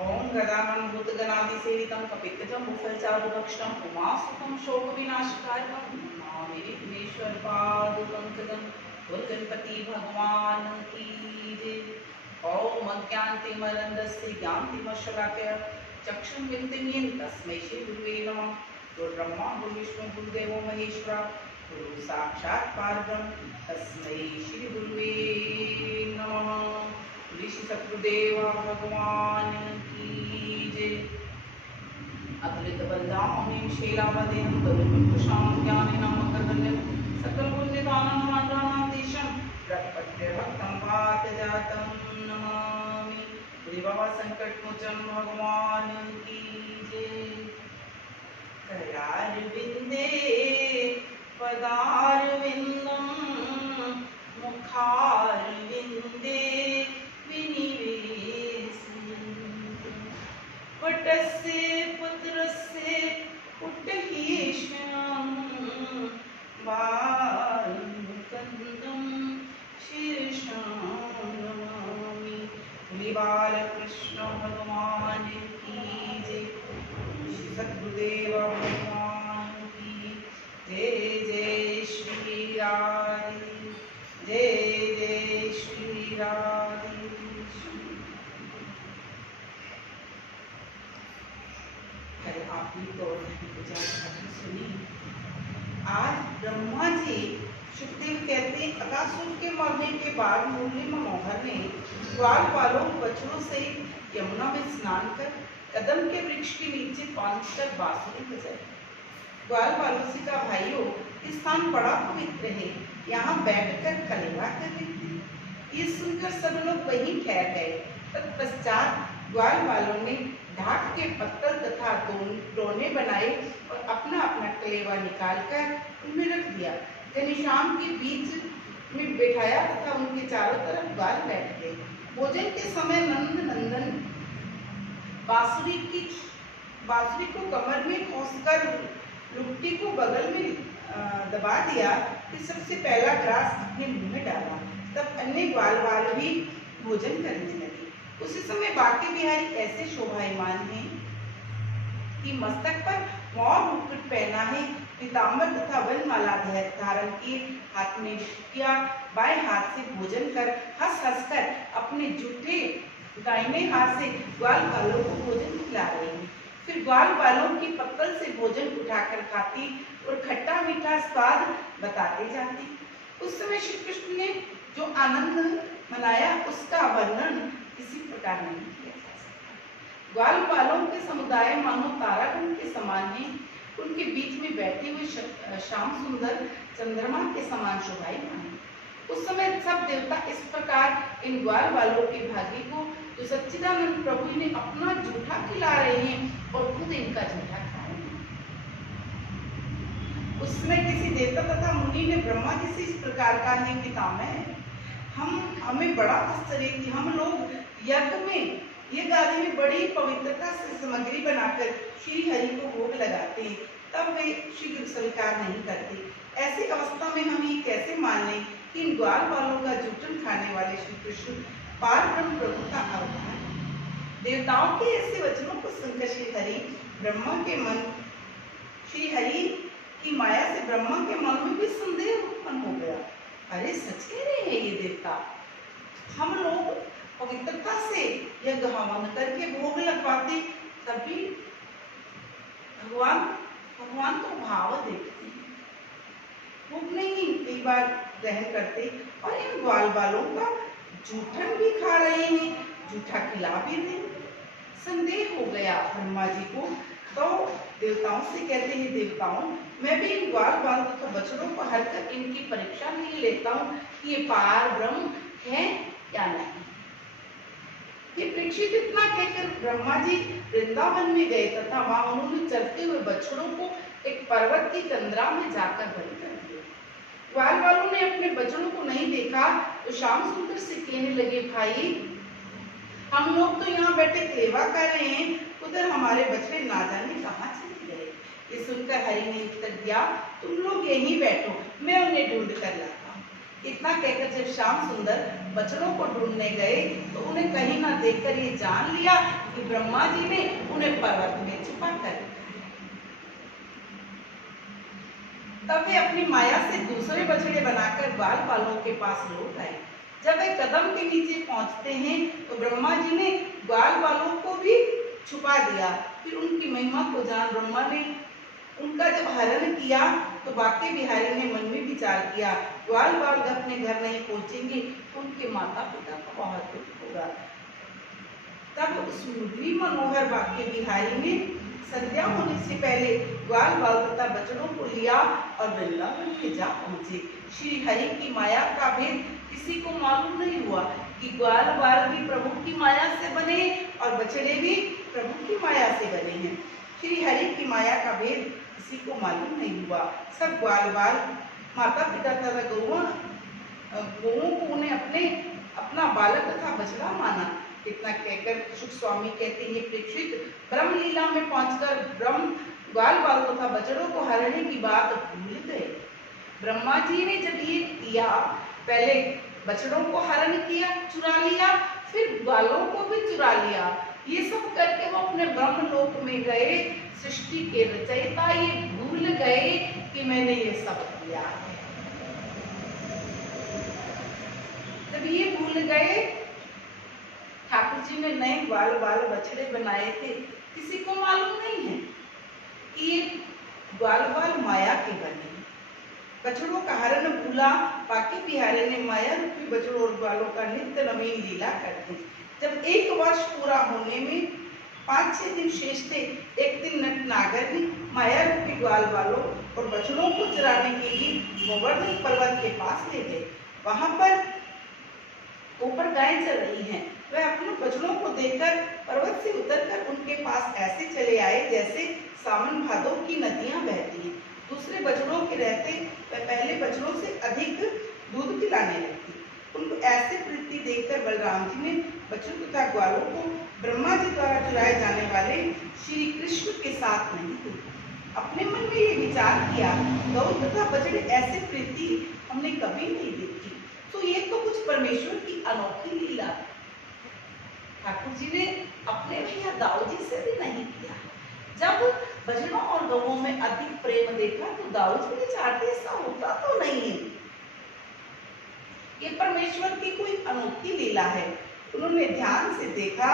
ओम गदानं भूतगणादिसेवितं कपित्थं मुफलचारुभक्षणं उमासुतं शोकविनाशकारकं नमामि विघ्नेश्वरपादपङ्कजं दुर्गणपति भगवान की जय। ओम अज्ञानतिमिरन्धस्य ज्ञानतिमिरशलाकया चक्षुर्मिलितं येन तस्मै श्रीगुरुवे नमः। गुरुर्ब्रह्मा गुरुर्विष्णु गुरुदेवो महेश्वरः गुरु साक्षात् परब्रह्म तस्मै श्रीगुरुवे नमः। ऋषि सतगुरुदेव भगवान की जय। अतुलित बलधामं शीलावदेहं तरुणपुरुषां ज्ञानिनां मकरन्दं सकलपुण्यदानं देशं प्रपद्यभक्तं वातजातं नमामि। श्री बाबा संकटमोचन भगवान की जय। करारविन्दे पदारविन्दं मुखारविन्दे वटस्य पुत्रस्य पुट्टहीश्यां बालकन्दं शीर्षां नमामि। श्री बालकृष्ण भगवान की जय। श्री सद्गुरुदेव भगवान की जय। जय श्री राधे जय जय श्री राधे। आपने तो सुनी। आज ब्रह्मा जी सुखदेव कहते हैं अकासुर के मरने के बाद मुरली मनोहर ने ग्वालवालों बछड़ों से यमुना में स्नान कर कदम के वृक्ष के नीचे बांधकर बांसुरी बजाई। ग्वालवालों से कहा भाइयों इस स्थान बड़ा पवित्र है, यहाँ बैठकर कलेवा करें। ये सुनकर सब लोग वहीं ठहर गए। तत्पश्चात ग्वालवालों ने ढाक के पत्तल तथा डोने बनाए और अपना अपना कलेवा निकालकर उनमें रख दिया। घनश्याम के बीच में बैठाया तथा उनके चारों तरफ ग्वाल बैठ गए। भोजन के समय नंद नंदन बांसुरी को कमर में खोसकर लुट्टी को बगल में दबा दिया। फिर सबसे पहला ग्रास अपने मुंह में डाला। तब अन्य ग्वाल भी भोजन करने लगे। उसी समय बांके बिहारी ऐसे शोभायमान हैं कि मस्तक पर मौर मुकुट पहना है, पीताम्बर तथा वनमाला धारण किए, हाथ में किया, बाएं हाथ से भोजन कर हंस कर अपने जूठे दाहिने हाथ से ग्वाल बालों को भोजन खिला रहे हैं। फिर ग्वाल बालों की पत्तल से भोजन उठाकर खाती और खट्टा मीठा स्वाद बताते जाती। उस समय श्री कृष्ण ने जो आनंद मनाया उसका वर्णन किसी प्रकार नहीं किया जा सकता। ग्वालवालों के समुदाय मानो तारागण के समान है। उनके बीच में बैठे हुए श्याम सुंदर चंद्रमा के समान शोभायमान है। उस समय सब देवता इस प्रकार इन ग्वालवालों के भाग्य को जो सच्चिदानंद प्रभु ने अपना जूठा खिला रहे हैं और खुद इनका जूठा खा रहे हैं। उस समय किसी देवता तथा मुनि ने ब्रह्मा जी से इस प्रकार का है पितामह हमें बड़ा आश्चर्य कि हम लोग यज्ञ आदि में बड़ी पवित्रता से सामग्री बनाकर श्री हरि को भोग लगाते हैं, तब वे शीघ्र स्वीकार नहीं करते। ऐसी अवस्था में हम ये कैसे मान लें कि इन ग्वाल वालों का जूठन खाने वाले श्री कृष्ण पारब्रह्म प्रभु का अवतार है। देवताओं के ऐसे वचनों को सुनकर श्री हरि की माया से ब्रह्मा के मन में भी संदेह उत्पन्न हो गया। अरे सच कह रहे हैं ये देवता, हम लोग पवित्रता से यज्ञ हवन करके भोग लगवाते, तभी भगवान तो भाव देखते हैं, भोग नहीं कई बार ग्रहण करते और इन ग्वाल बालों का जूठन भी खा रहे हैं, जूठा खिला भी रहे। संदेह हो गया ब्रह्मा जी को। तो देवताओं से कहते हैं देवताओं मैं भी इन ग्वाल बालों तथा बछड़ों को हर कर इनकी परीक्षा नहीं लेता हूँ कि ये पार ब्रह्म है या नहीं। ये परीक्षित इतना कहकर ब्रह्मा जी वृंदावन में गए तथा वहां उन्होंने चलते हुए बछड़ों को एक पर्वत की तंद्रा में जाकर बलि कर दिया। ग्वाल वालों ने अपने बछड़ों को नहीं देखा तो श्याम सुंदर से कहने लगे भाई हम लोग तो यहाँ बैठे सेवा कर रहे हैं, उधर हमारे बछड़े ना जाने कहाँ चले गए। ये सुनकर हरि ने उत्तर दिया तुम लोग यहीं बैठो, मैं उन्हें ढूंढ कर लाता हूँ। इतना कहकर जब श्याम सुंदर बछड़ों को ढूंढने गए तो उन्हें कहीं ना देखकर ये जान लिया कि ब्रह्मा जी ने उन्हें पर्वत में छुपा कर रखा है। तब वे अपनी माया से दूसरे बछड़े बनाकर ग्वाल बालों के पास लौट आए। जब वे कदम के नीचे पहुंचते हैं तो ब्रह्मा जी ने ग्वाल बालों को भी छुपा दिया। फिर उनकी महिमा को जान ब्रह्मा ने उनका जब हरण किया तो बाके बिहारी ने मन में विचार किया, ग्वाल बाल अपने घर नहीं पहुंचेंगे तो उनके माता पिता को बहुत दुख होगा। तब उस मुरली मनोहर बाके बिहारी ने संध्या होने से पहले ग्वाल बाल तथा बछड़ों को लिया और वृंदावन में जा पहुंचे। श्री हरि की माया का भेद किसी को मालूम नहीं हुआ कि ग्वाल बाल भी प्रभु की माया से बने और बछड़े भी प्रभु की माया से बने हैं। श्री हरि की माया का भेद किसी को मालूम नहीं हुआ। सब ग्वाल बाल माता पिता तथा गौओं को उन्हें अपना बालक तथा बछड़ा माना। इतना कहकर सुख स्वामी कहते हैं, प्रेक्षित ब्रह्म लीला में पहुंचकर ब्रह्म ग्वाल बाल तथा बछड़ों को हरने की बात भूल गए। ब्रह्मा जी ने जब ये किया, पहले बछड़ों को हरण किया, चुरा लिया, फिर ग्वालों को भी चुरा लिया। ये सब करके वो अपने ब्रह्म लोक में गए। सृष्टि के रचयिता ये भूल गए कि मैंने ये सब किया है। जब ये भूल गए, ठाकुर जी ने नए ग्वाल बाल बछड़े बनाए थे। किसी को मालूम नहीं है कि ये ग्वाल बाल माया के बने। बछड़ों का हरण भूला, बाकी बिहारी ने माया रूपी बछड़ों और ग्वालों का नित्य नवीन लीला करते। जब 1 वर्ष पूरा होने में 5-6 दिन शेष थे, एक दिन नटनागर ने माया रूपी ग्वाल बालों और बछड़ों को चराने के लिए गोवर्धन पर्वत के पास ले गए। वहां पर ऊपर गायें चल रही हैं। वह अपने बछड़ों को देखकर पर्वत से उतरकर उनके पास ऐसे चले आए जैसे सावन भादों की नदियां बहती हैं। दूसरे बछड़ों के रहते वह पहले बछड़ों से अधिक दूध पिलाने लगती। उनको ऐसे प्रीति देखकर बलराम जी ने बछड़ों तथा ग्वालों को ब्रह्मा जी द्वारा चुराए जाने वाले श्री कृष्ण के साथ नहीं थे। अपने मन में ये विचार किया, गौ तथा बछड़े ऐसे प्रीति हमने कभी नहीं देखी, तो ये तो कुछ परमेश्वर की अनोखी लीला। ठाकुर जी ने अपने भैया दाऊ जी से भी नहीं किया। जब बछड़ों और गौओं में अधिक प्रेम देखा तो दाऊ जी ने चाहते ऐसा होता तो नहीं है, ये परमेश्वर की कोई अनोखी लीला है। उन्होंने ध्यान से देखा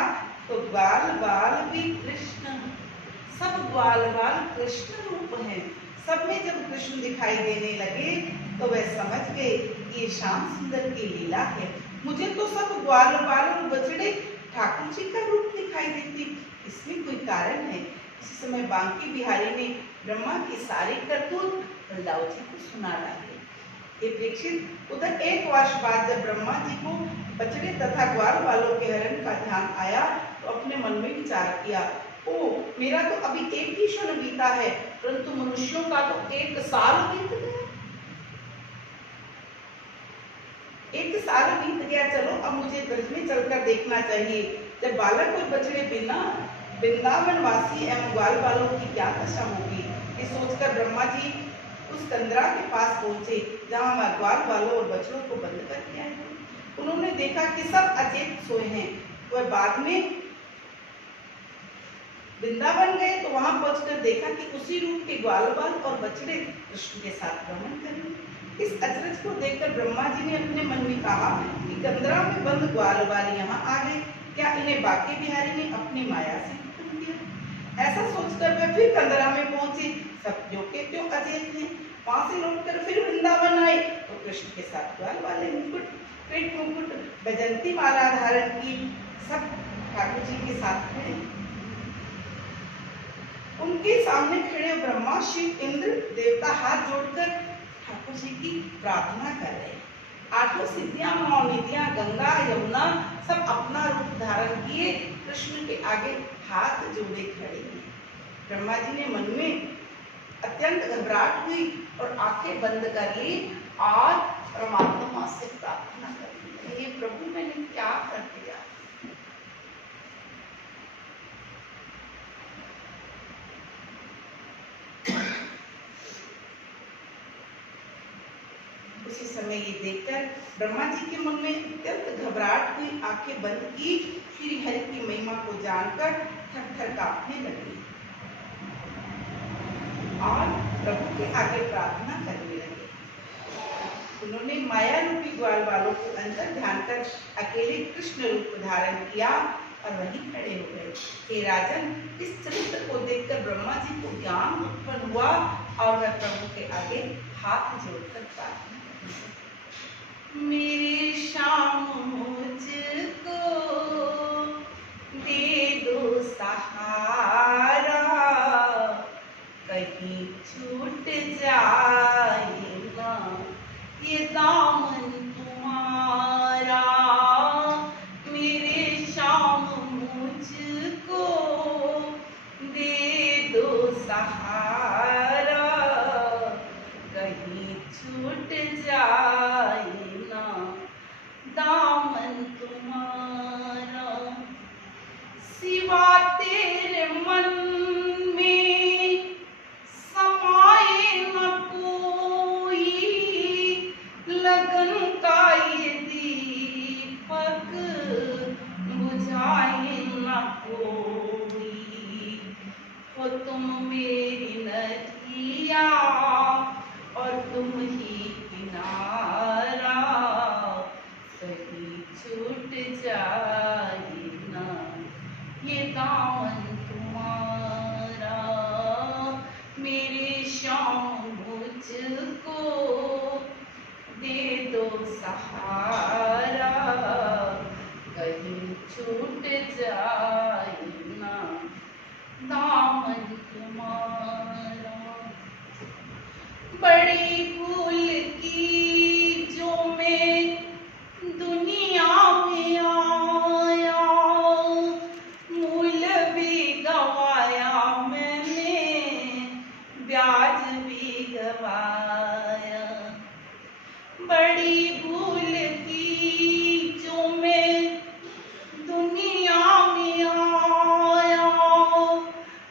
तो ग्वाल बाल भी कृष्ण, सब ग्वाल बाल कृष्ण रूप हैं। सब में जब कृष्ण दिखाई देने लगे तो वह समझ गए कि ये श्याम सुंदर की लीला है। मुझे तो सब ग्वाल बाल और बछड़े ठाकुर जी का रूप दिखाई देती, इसमें कोई कारण है। इसी समय बांकी बिहारी ने ब्रह्मा की सारी करतूत बलदाऊ जी को सुना डाली। ये प्रेक्षित उधर 1 वर्ष बाद जब ब्रह्मा जी को बछड़े तथा ग्वाल बालों के हरण का ध्यान आया तो अपने मन में विचार किया, ओ मेरा तो अभी एक ही क्षण बीता है, परंतु मनुष्यों का तो 1 साल बीत गया। 1 साल बीत गया, चलो अब मुझे ब्रज में चलकर देखना चाहिए। जब बालक और बछड़े बिना वृंदावन वासी एवं ग्वाल बालों की क्या दशा होगी, ये सोचकर ब्रह्मा जी उस कंदरा के पास पहुंचे जहां वह ग्वाल बालों और बछड़ों को बंद करके आए। उन्होंने देखा कि सब अचेत सोए हैं। वह बाद में वृंदावन गए तो वहां पहुंचकर देखा कि उसी रूप के ग्वाल बाल और बछड़े कृष्ण के साथ भ्रमण कर रहे। इस अचरज को देखकर ब्रह्मा जी ने अपने मन में कहा कि कंदरा में बंद ग्वाल बाल यहाँ आ गए, क्या इन्हें बाके बिहारी ने अपनी माया से हुक्म दिया? ऐसा सोचकर वे फिर कंदरा में पहुंचे। सब जो के त्यों अचेत हैं। वहां से लौटकर फिर वृंदावन आए तो कृष्ण के साथ ग्वाल वाले मुकुट, पेट मुकुट, बैजंती माला धारण की सब ठाकुर जी के साथ खड़े। उनके सामने खड़े ब्रह्मा, शिव, इंद्र देवता हाथ जोड़कर ठाकुर जी की प्रार्थना कर रहे हैं। 8 सिद्धियां, 9 निधियां, गंगा यमुना सब अपना रूप धारण किए कृष्ण के आगे हाथ जोड़े खड़े हैं। ब्रह्मा जी ने मन में अत्यंत घबराहट हुई और आंखें बंद कर ली और परमात्मा से प्रार्थना कर ली, हे प्रभु मैंने क्या कर दिया? उसी समय ये देखकर ब्रह्मा जी के मन में अत्यंत घबराहट हुई। आंखें बंद की, श्री हरि की महिमा को जानकर थर-थर कांपने लगे और प्रभु के आगे प्रार्थना करने लगे। उन्होंने माया रूपी ग्वाल वालों को अंदर ध्यान कर अकेले कृष्ण रूप धारण किया और वहीं खड़े हो गए। हे राजन, इस चरित्र को देखकर ब्रह्मा जी को ज्ञान उत्पन्न हुआ और वह प्रभु के आगे हाथ जोड़कर प्रार्थना करने लगे। मेरे श्याम मुझको दे दो सहारा, कहीं छूट जाए ना ये दामन तुम्हारा। मेरे श्याम मुझको दे दो सहारा, कहीं छूट जाए ना दामन तुम्हारा। सिवा तेरे मन में समाए न कोई, लगन का ये दीपक बुझाए न कोई। हो तुम मेरी नदिया और तुम ही किनारा, कहीं छूट जाए ना ये दामन तुम्हारा। मेरे श्याम मुझको दे दो सहारा, कहीं छूट जाए ना दामन तुम्हारा। बड़ी भूल की जो मैं दुनिया में आया, मूल भी गवाया मैंने, ब्याज भी गवाया। बड़ी भूल की जो मैं दुनिया में आया,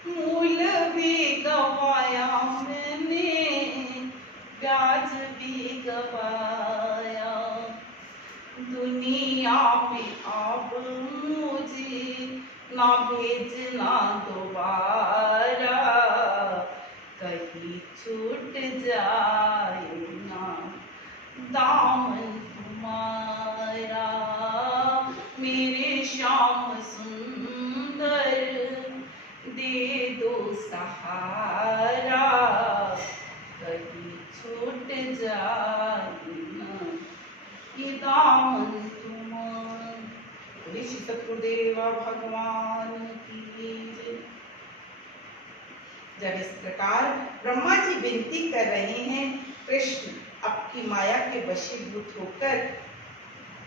मूल भी गवाया मैंने, ब्याज भी गवाया। दुनिया में अब मुझे ना भेजना दोबारा, कहीं छूट जाए ना दामन तुम्हारा। मेरे श्याम सुंदर दे दो सहारा, कहीं छूट जाए ना ये दामन तुम्हारा। श्री सतगुरुदेव भगवान की जय। जब इस प्रकार ब्रह्मा जी विनती कर रहे हैं, कृष्ण आपकी माया के वशीभूत होकर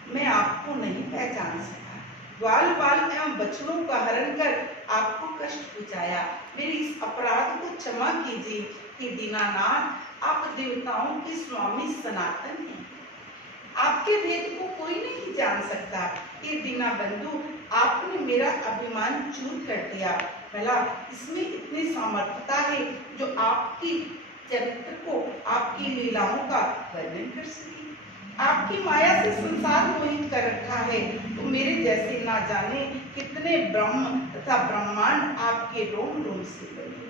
मैं आपको नहीं पहचान सका, ग्वाल बाल एवं बछड़ों का हरण कर आपको कष्ट पहुंचाया, मेरे इस अपराध को क्षमा कीजिए। कि दीनानाथ, आप देवताओं के स्वामी सनातन हैं, आपके भेद को कोई नहीं जान सकता। ये दीना बंधु, आपने मेरा अभिमान चूर कर दिया। भला इसमें इतनी सामर्थ्यता है जो आपकी चरित्र को, आपकी लीलाओं का वर्णन कर सके। आपकी माया से संसार मोहित कर रखा है, तो मेरे जैसे ना जाने कितने ब्रह्म तथा ब्रह्मांड आपके रोम रोम से बने।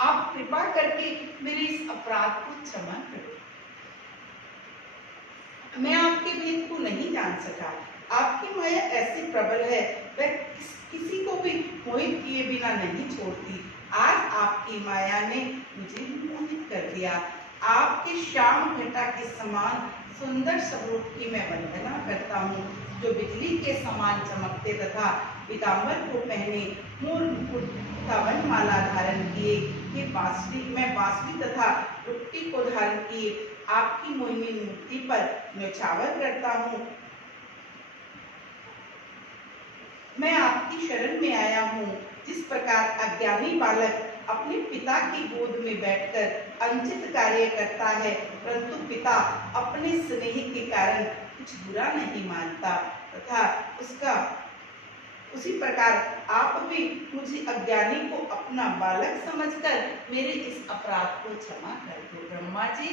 आप कृपा करके मेरे इस अपराध को क्षमा करें। मैं आपके भेद को नहीं जान सका। आपकी माया ऐसी प्रबल है, वह किसी को भी मोहित किए बिना नहीं छोड़ती। आज आपकी माया ने मुझे मोहित कर दिया। आपके श्याम घटा के समान सुंदर स्वरूप की मैं वंदना करता हूँ, जो बिजली के समान चमकते तथा पीतांबर को पहने, मूल मुकुट तथा वनमाला धारण किए, ये मैं बांसुरी तथा रुक्ति को धारण किए आपकी मोहिनी मूर्ति पर न्यौछावर करता हूँ। मैं आपकी शरण में आया हूँ। जिस प्रकार अज्ञानी बालक अपने पिता की गोद में बैठकर अनुचित कार्य करता है, परंतु पिता अपने स्नेह के कारण कुछ बुरा नहीं मानता, तथा उसी प्रकार आप भी मुझे अज्ञानी को अपना बालक समझकर मेरे इस अपराध को क्षमा कर दो। ब्रह्मा जी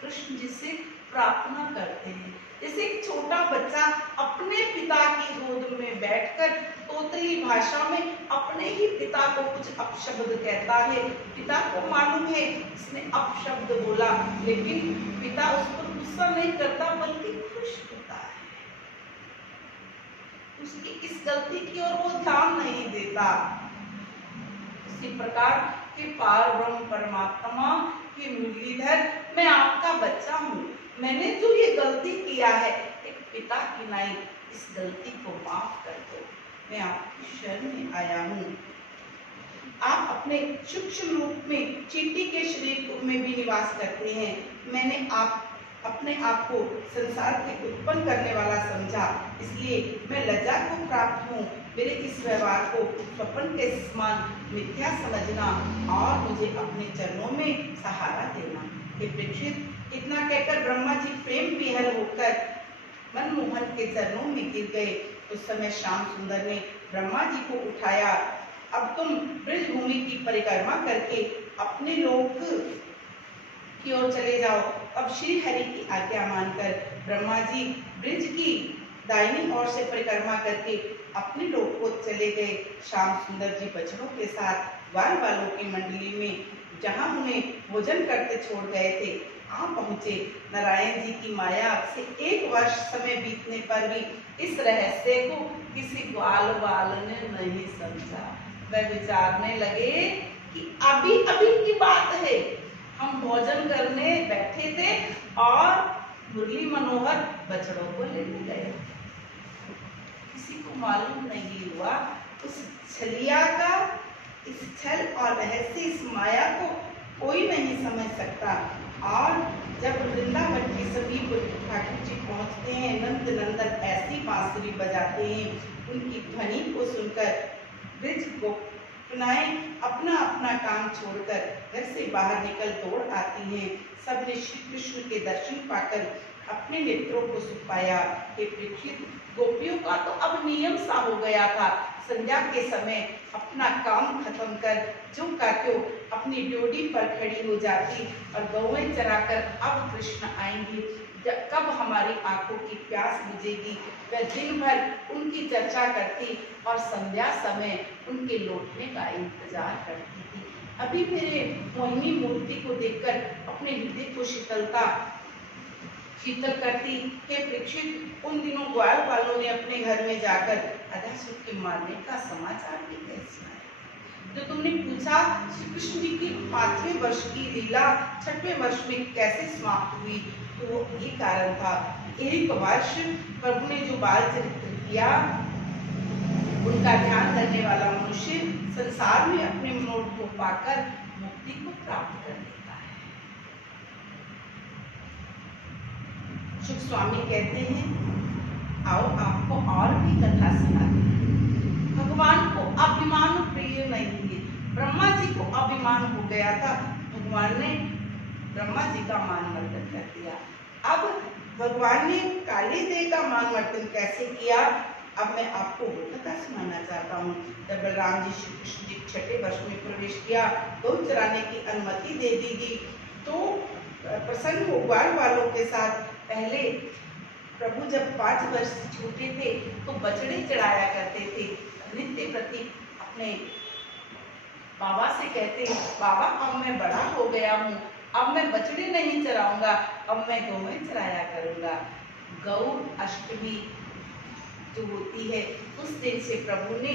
कृष्ण जी से प्रार्थना करते हैं। जैसे एक छोटा बच्चा अपने पिता की गोद में बैठकर तोतली भाषा में अपने ही पिता को कुछ अपशब्द कहता है। पिता को मालूम है इसने अपशब्द बोला, लेकिन पिता उस पर गुस्सा नहीं करता बल्कि खुश होता है। उसकी इस गलती की ओर वो ध्यान नहीं देता। इसी प्रकार के पार ब्रह्म परमात्मा के मुरलीधर, मैं आपका बच्चा हूँ, मैंने जो ये गलती किया है एक पिता की नाई, इस गलती को माफ कर दो, मैं आपकी शरण में आया हूँ। आप अपने सूक्ष्म रूप में चींटी के शरीर में भी निवास करते हैं। मैंने अपने आप को संसार के उत्पन्न करने वाला समझा, इसलिए मैं लज्जा को प्राप्त हूँ। मेरे इस व्यवहार को स्वप्न के समान मिथ्या समझना और मुझे अपने चरणों में सहारा देना। हे परीक्षित, इतना कहकर ब्रह्मा जी प्रेम विहल होकर मनमोहन के चरणों में गिर गए। उस समय श्याम सुंदर ने ब्रह्मा जी को उठाया। अब तुम ब्रज भूमि की परिक्रमा करके अपने लोक की ओर चले जाओ। अब श्री हरि की आज्ञा मानकर ब्रह्मा जी ब्रज की दाहिनी ओर से परिक्रमा करके अपने लोक को चले गए। श्याम सुंदर जी बछड़ों के साथ ग्वाल वालों की मंडली में जहां उन्हें भोजन करते छोड़ गए थे आ पहुंचे। नारायण जी की माया से 1 वर्ष समय बीतने पर भी इस रहस्य को किसी ग्वाल वाल ने नहीं समझा। वह विचारने लगे कि अभी अभी की बात है, हम भोजन करने बैठे थे और मुरली मनोहर बछड़ों को लेने गए। किसी को मालूम नहीं हुआ उस छलिया का, इस छल और रहस्य, इस माया को कोई नहीं समझ सकता। और जब वृंदावन के समीप ठाकुर जी पहुंचते हैं, नंद नंदन ऐसी बांसुरी बजाते हैं, उनकी ध्वनि को सुनकर ब्रज गोपनाएं अपना अपना काम छोड़कर घर से बाहर निकल दौड़ आती हैं। सबने श्री कृष्ण के दर्शन पाकर अपने नेत्रों को सुखाया। हे परीक्षित, गोपियों का तो अब नियम सा हो गया था, संध्या के समय अपना काम खत्म कर जो काटो अपनी ड्यूटी पर खड़ी हो जाती और गौएं चराकर अब कृष्ण आएंगे, कब हमारी आंखों की प्यास बुझेगी। वह दिन भर उनकी चर्चा करती और संध्या समय उनके लौटने का इंतजार करती थी। अभी मेरे मोहिनी मूर्ति को देखकर अपने हृदय को शीतल करती। हे परीक्षित, उन दिनों ग्वाल वालों ने अपने घर में जाकर अधासुर के मारने का समाचार भी कह सुनाया। जो तुमने पूछा श्री कृष्ण जी की 5वें वर्ष की लीला 6वें वर्ष में कैसे समाप्त हुई, तो वो ये कारण था। 1 वर्ष प्रभु ने जो बाल चरित्र किया, उनका ध्यान करने वाला मनुष्य संसार में अपने मनोरथ को पाकर मुक्ति को प्राप्त कर लेता है। शुक स्वामी कहते हैं, आओ आपको और भी कथा सुनाते हैं। भगवान को अभिमान प्रिय नहीं है। ब्रह्मा जी को अभिमान हो गया था, भगवान ने ब्रह्मा जी का मान मर्दन कर दिया। अब भगवान ने काली देव का मान मर्दन कैसे किया, अब मैं आपको वो कथा सुनाना चाहता हूँ। जब बलराम जी श्री कृष्ण जी 6वें वर्ष में प्रवेश किया, गौ चराने की अनुमति दे दी गई, तो प्रसन्न हो ग्वाल वालों के साथ पहले प्रभु जब 5 वर्ष छोटे थे तो बछड़े चढ़ाया करते थे। नित्य प्रति अपने बाबा से कहते, बाबा अब मैं बड़ा हो गया हूँ, अब मैं बछड़े नहीं चराऊंगा, अब मैं गौएं चराया करूंगा। गौ अष्टमी जो होती है, उस दिन से प्रभु ने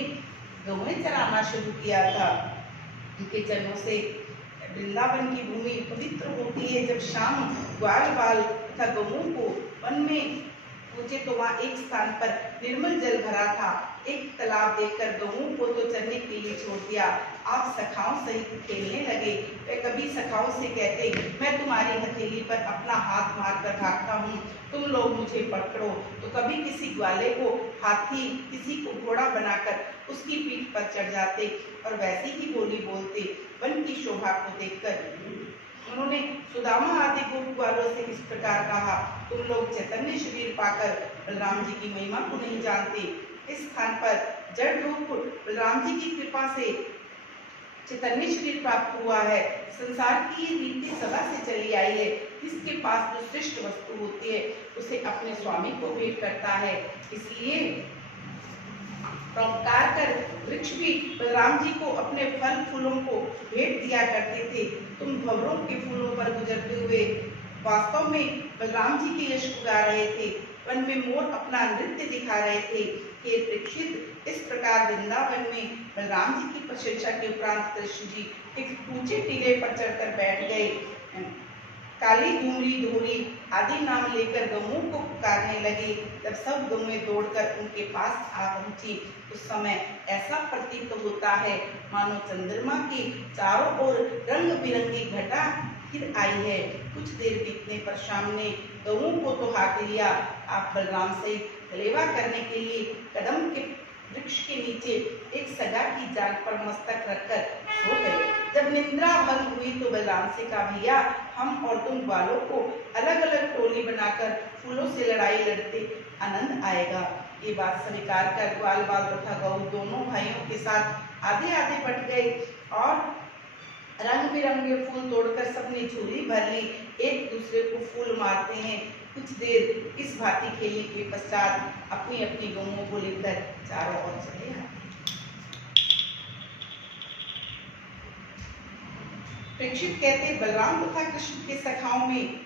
गौएं चराना शुरू किया था। उनके चरणों से वृंदावन की भूमि पवित्र होती है। जब शाम ग्वाल बाल तथा गौओं को वन में पहुंचे तो वहाँ एक स्थान पर निर्मल जल भरा था। एक तालाब देखकर गौओं को तो चरने के लिए छोड़ दिया, आप सखाओं सहित खेलने लगे। वे कभी सखाओं से कहते, मैं तुम्हारी हथेली पर अपना हाथ मारकर भागता हूँ, तुम लोग मुझे पकड़ो। तो कभी किसी ग्वाले को हाथी, किसी को घोड़ा बनाकर उसकी पीठ पर चढ़ जाते और वैसी ही बोली बोलते। वन की शोभा को देखकर उन्होंने सुदामा आदि गोप वालों से इस प्रकार कहा, तुम लोग चैतन्य शरीर पाकर बलराम जी की महिमा को नहीं जानते। इस स्थान पर जड़ रूप बलराम जी की कृपा से चैतन्य शरीर प्राप्त हुआ है। संसार की ये रीति सदा से चली आई है। जिसके पास जो श्रेष्ठ वस्तु होती है उसे अपने स्वामी को भेंट करता है। इसलिए परोपकार कर वृक्ष भी बलराम जी को अपने फल फूलों को भेंट दिया करते थे। तुम भंवरों के फूलों पर गुजरते हुए वास्तव में बलराम जी के यश गा रहे थे। वन में मोर अपना नृत्य दिखा रहे थे। हे परीक्षित, इस प्रकार वृंदावन में बलराम जी की प्रशंसा के उपरांत कृष्ण जी एक ऊंचे टीले पर चढ़कर बैठ गए। काली धूमरी धोरी आदि नाम लेकर गऊओं को पुकारने लगे। जब सब गऊएं दौड़कर उनके पास आ पहुंची उस समय ऐसा प्रतीत होता है मानो चंद्रमा की चारों ओर रंग बिरंगी घटा फिर आई है। कुछ देर बीतने पर शाम ने गऊओं को तो हाँक लिया। आप बलराम से गलेवा करने के लिए कदम के वृक्ष के नीचे एक सगा की जाल पर मस्तक रखकर सो गए। जब निद्रा भंग हुई तो बलराम से कहा, भैया हम और तुम ग्वालों को अलग अलग टोली बनाकर फूलों से लड़ाई लड़ते आनंद आएगा। ये बात स्वीकार कर ग्वाल बाल तथा गौ दोनों भाइयों के साथ आधे आधे बट गए और रंग बिरंगे फूल तोड़कर सबने झोली भर ली। एक दूसरे को फूल मारते हैं। कुछ देर इस भांति खेलने के पश्चात अपनी अपनी गऊओं को लेकर चारों ओर चले आते। परीक्षित कहते, बलराम तथा कृष्ण के सखाओं में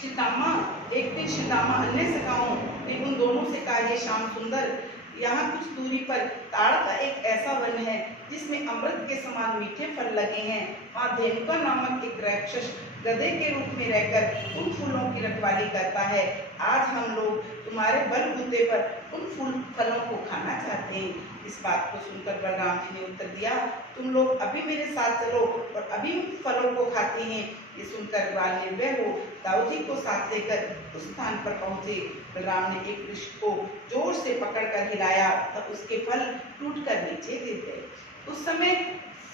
श्रीदामा एक दिन श्रीदामा अन्य सखाओं ने उन दोनों से कहा, ये श्याम सुंदर, यहाँ कुछ दूरी पर ताड़ का एक ऐसा वन है जिसमें अमृत के समान मीठे फल लगे हैं। वहाँ धेनुका नामक एक राक्षस गधे के रूप में रहकर उन फूलों की रखवाली करता है। आज हम लोग तुम्हारे बलबूते पर उन फलों को खाना चाहते हैं। इस बात को सुनकर बलराम जी ने उत्तर दिया, तुम लोग अभी मेरे साथ चलो और अभी उन फलों को खाते हैं। ये सुनकर ग्वाल निर्भय हो दाऊजी को साथ लेकर उस स्थान पर पहुंचे। बलराम ने एक वृक्ष को जोर से पकड़कर हिलाया तब उसके फल टूटकर नीचे गिर गए। उस समय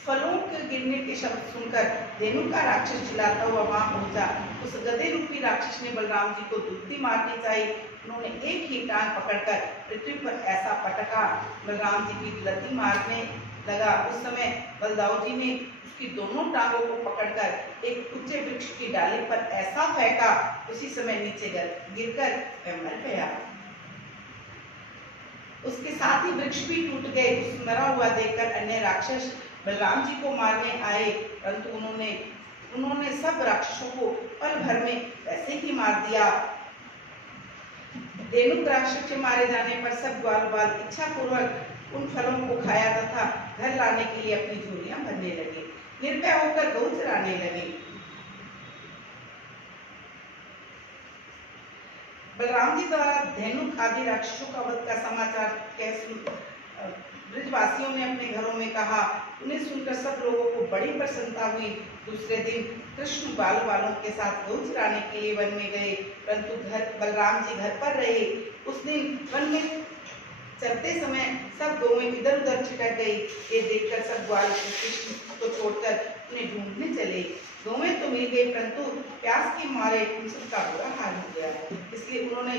फलों के गिरने के शब्द सुनकर धेनुका राक्षस चिल्लाता हुआ वहां पहुंचा। उस गधे रूपी राक्षस ने बलराम जी को दुत्ती मारनी चाहिए। उन्होंने एक ही टांग पकड़कर पृथ्वी पर ऐसा पटका, बलराम जी की लत्ती मारने लगा। उस समय बलदाऊ जी ने उसकी दोनों टांगों को पकड़कर एक ऊंचे वृक्ष की डाली पर ऐसा फेंका, उसी समय नीचे गिरकर वह मर गया। उसके साथ ही वृक्ष भी टूट गए। उस मरा हुआ देखकर अन्य राक्षस बलराम जी को मारने आए, परंतु उन्होंने सब राक्षसों को पल भर में वैसे ही मार दिया। धेनुक राक्षस के मारे जाने पर सब ग्वाल बाल इच्छा पूर्वक उन फलों को खाया तथा घर लाने के लिए अपनी झोलियां भरने लगे। निर्भय होकर गौ चराने लगे। बलराम जी द्वारा धेनुक आदि राक्षसों का वध का समाचार ब्रजवासियों ने अपने घरों में कहा। उन्हें सुनकर सब लोगों को बड़ी प्रसन्नता हुई। दूसरे दिन कृष्ण बाल बालों के साथ गौ चराने के लिए वन में गए, परंतु बलराम जी घर पर रहे। उस दिन वन में चलते समय सब गौएं इधर उधर छिटक गई। ये देखकर सब ग्वाल कृष्ण को छोड़कर उन्हें ढूंढने चले। गौएं तो मिल गई, परंतु प्यास के मारे उन सबका बुरा हाल हो गया। इसलिए उन्होंने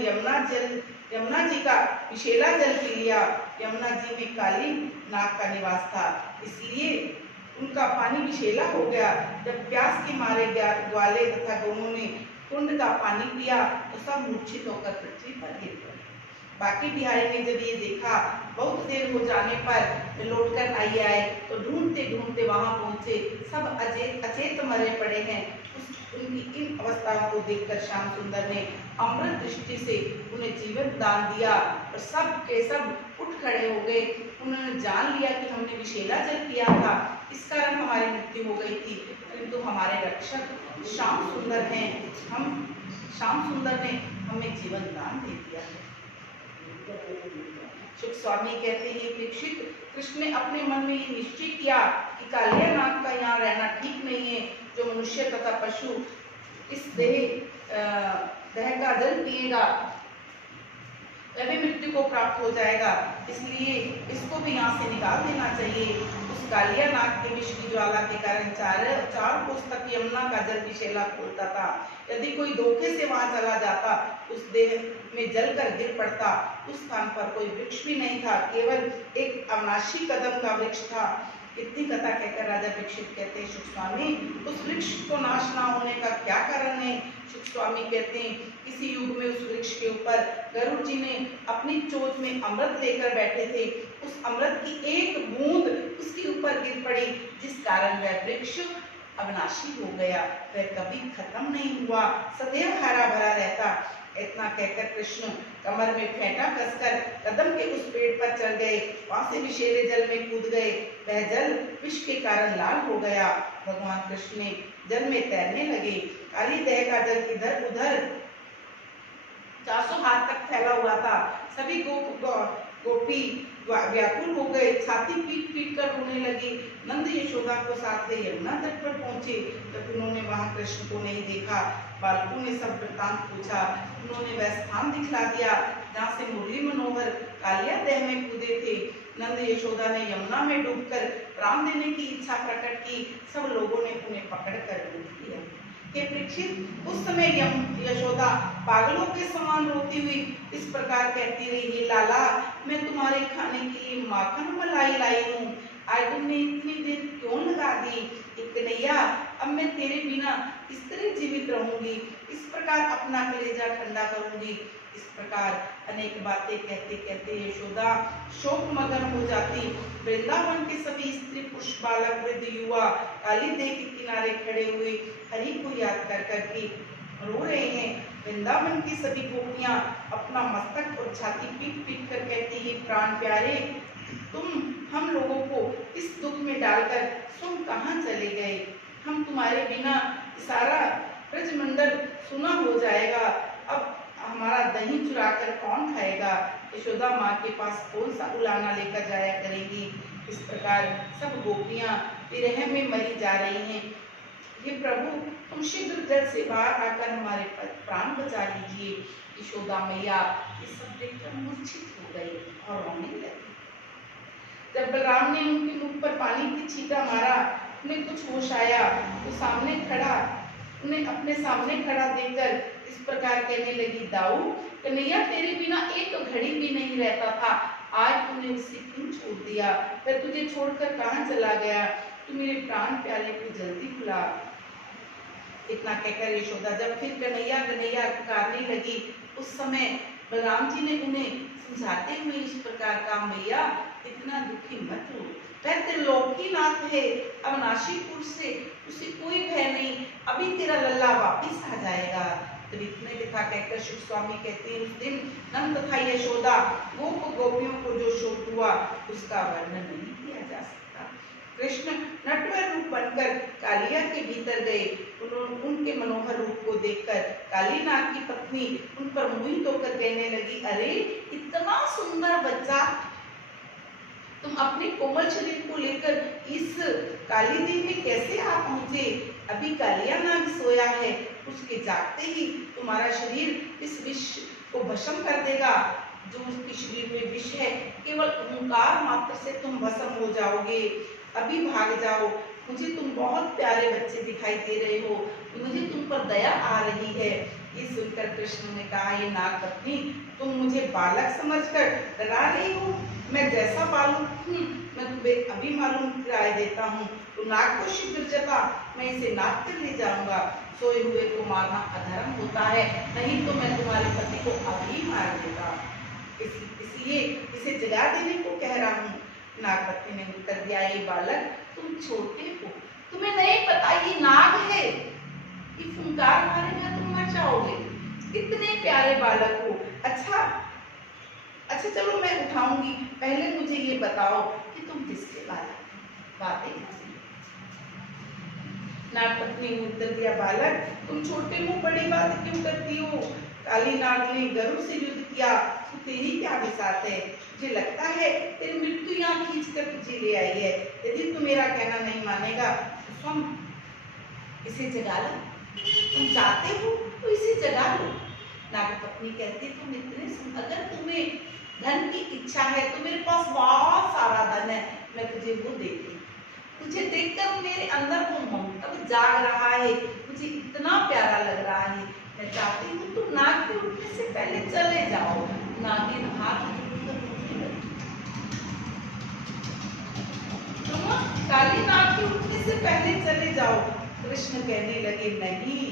यमुना जी का विशेला जल पी लिया। यमुना जी में काली नाग का निवास था, इसलिए उनका पानी विशेला हो गया। जब प्यास के मारे ग्वाले तथा गौओं ने कुंड का पानी पिया तो सब मूर्छित होकर पृथ्वी पर गिर पड़े। बाकी बिहारी ने जब ये देखा, बहुत देर हो जाने पर लौटकर आए तो ढूंढते ढूंढते वहां पहुंचे। सब अचेत मरे पड़े हैं। उनकी इन अवस्थाओं को देखकर श्याम सुंदर ने अमृत दृष्टि से उन्हें जीवन दान दिया और सब के सब उठ खड़े हो गए। उन्होंने जान लिया कि हमने विशेला जल पिया था, इस कारण हमारी मृत्यु हो गई थी, किंतु हमारे रक्षक श्याम सुंदर हैं। श्याम सुंदर ने हमें जीवन दान दे दिया है। सुख स्वामी कहते हैं, परीक्षित, कृष्ण ने अपने मन में ये निश्चय किया कि कालिया नाग का यहाँ रहना ठीक नहीं है। जो मनुष्य तथा पशु इस देह का जल पिएगा वह भी मृत्यु को को प्राप्त हो जाएगा, इसलिए इसको भी यहाँ से निकाल देना चाहिए। उस कालिया नाग के विष की ज्वाला के कारण चार कोस तक यमुना का जल विषैला खोलता था। यदि कोई धोखे से वहां चला जाता, उस देह में जलकर गिर पड़ता। उस स्थान पर कोई वृक्ष भी नहीं था, केवल एक अविनाशी कदम का वृक्ष था। इतनी कथा कहकर राजा परीक्षित कहते हैं, सुख स्वामी, उस वृक्ष को नाश ना होने का क्या कारण है? सुख स्वामी कहते हैं, किसी युग में उस वृक्ष के ऊपर गरुड़ जी ने अपनी चोंच में अमृत लेकर बैठे थे। उस अमृत की एक बूंद उसके ऊपर गिर पड़ी, जिस कारण वह वृक्ष अविनाशी हो गया। वह कभी खत्म नहीं हुआ, सदैव हरा भरा रहता। इतना कहकर कृष्ण कमर में फेंटा कसकर कदम के उस पेड़ पर चढ़ गए, वहां से विषैले जल में कूद गए। वह जल विष के कारण लाल हो गया। भगवान कृष्ण ने जल में तैरने लगे। काली देह का जल इधर उधर 400 हाथ तक फैला हुआ था। सभी गोपी व्याकुल हो गए, छाती पीट पीट कर रोने लगी। नंद यशोदा को साथ ले यमुना तट पर पहुंचे, जब उन्होंने वहां कृष्ण को नहीं देखा। बालकों ने सब वृतांत पूछा। उन्होंने वह स्थान दिखला दिया जहाँ से मुरली मनोहर कालिया देह में कूदे थे। नंद यशोदा ने यमुना में डूबकर प्राण देने की इच्छा प्रकट की। सब लोगों ने उन्हें पकड़कर डूब दिया। हे परीक्षित, उस समय यशोदा पागलों के समान रोती हुई इस प्रकार कहती रही, हे लाला, मैं तुम्हारे खाने के लिए माखन मलाई लाई हूँ, आज तुमने इतनी देर क्यों लगा दी? कन्हैया, अब मैं तेरे बिना किस तरह जीवित रहूंगी? इस प्रकार अपना कलेजा ठंडा करूंगी। इस प्रकार अनेक बातें कहते कहते यशोदा शोक मगन हो जाती। वृंदावन के सभी स्त्री पुरुष बालक वृद्ध युवा काली देह के किनारे खड़े हुए हरि को याद कर करके रो रहे हैं। वृंदावन की सभी गोपियां अपना मस्तक और छाती पीट पीट कर कहती है, प्राण प्यारे, तुम हम लोगों को इस दुख में डालकर तुम कहाँ चले गए? हम तुम्हारे बिना सारा ब्रजमंडल सुना हो जाएगा। अब हमारा दही चुरा कर कौन खाएगा? यशोदा माँ के पास कौन सा उलाना लेकर जाया करेंगी? इस प्रकार सब गोपियां विरह में मरी जा रही हैं। हे प्रभु, तुम शीघ्र जल से बाहर आकर हमारे प्राण बचा लीजिए। यशोदा मैया ये सब देखकर मूर्छित हो गई और रोने लगी। जब बलराम ने उनके मुख पर पानी की छींटा मारा, उन्हें कुछ होश आया तो उन्हें अपने सामने खड़ा देखकर इस प्रकार कहने लगी, दाऊ, कन्हैया तेरे बिना एक घड़ी भी नहीं रहता था, आज तूने उसे क्यों छोड़ दिया? वह तुझे छोड़कर कहाँ चला गया? तू मेरे प्राण प्याले को जल्दी बुला। इतना कहकर यशोदा जब फिर कन्हैया कन्हैया पुकारने लगी, उस समय बलराम जी ने उन्हें समझाते हुए इस प्रकार कहा, मैया इतना दुखी मत हो, वह त्रिलोकीनाथ है, अविनाशी पुरुष से उसे कोई भय नहीं, अभी तेरा लल्ला वापिस आ जाएगा। तो इतने कथा कहकर शिव स्वामी कहते हैं, उस दिन नंद तथा यशोदा गोपियों को जो शोक हुआ उसका वर्णन नहीं किया जा सकता। कृष्ण नटवर रूप बनकर कालिया के भीतर गए। उनके मनोहर रूप को देखकर काली नाग की पत्नी उन पर मोहित होकर कहने लगी, अरे इतना सुंदर बच्चा, तुम अपने कोमल शरीर को लेकर इस काली देह में कैसे आ पहुंचे? अभी कालिया नाग सोया है, उसके जागते ही तुम्हारा शरीर इस विष को भस्म कर देगा। जो उसके शरीर में विष है, केवल ओंकार मात्र से तुम भस्म हो जाओगे। अभी भाग जाओ, मुझे तुम बहुत प्यारे बच्चे दिखाई दे रहे हो, मुझे तुम पर दया आ रही है। ये सुनकर कृष्ण ने कहा, ये नाग पत्नी, तुम मुझे बालक समझकर डरा रही हो? मैं जैसा बालक हूँ मैं तुम्हें अभी मालूम कराए देता हूँ। तो नाग को शीघ्र जता, मैं इसे नाग कर ले जाऊंगा। सोए हुए को मारना अधर्म होता है, नहीं तो मैं तुम्हारे पति को अभी मार देता। इसलिए इसे जगा देने को कह रहा हूँ। नागपति ने उत्तर दिया, ये बालक तुम छोटे हो, तुम्हें नहीं पता ये नाग है, ये फुंकार मारेगा तुम मर जाओगे। इतने प्यारे बालक हो। अच्छा चलो मैं उठाऊंगी, पहले मुझे ये बताओ कि तुम किसके बातें करती हो? नागपत्नी ने उत्तर दिया, बालक तुम छोटे हो, बड़ी बात क्यों करती हो? काली नाग ने गरुड़ से युद्ध किया, तो तेरी क्या विसात है? मुझे लगता है तेरी मृत्यु यहाँ खींच कर तुझे ले आई है। यदि तू मेरा कहना नहीं मानेगा तो सुन, इसे जगा लो। तुम चाहते हो तो इसे जगा लो। नागपत्नी कहती, तुम इतने अगर तुम्हें धन की इच्छा है तो मेरे पास बहुत सारा धन है, मैं तुझे वो देती। तुझे देखकर मेरे अंदर वो ममता जाग रहा है, मुझे इतना प्यारा लग रहा है, मैं चाहती हूँ तुम नाग के उठने से पहले चले जाओ। नागिन हाथ जोड़कर रोने लगी। तुम काली नाग के उठने से पहले चले जाओ। कृष्ण कहने लगे नहीं।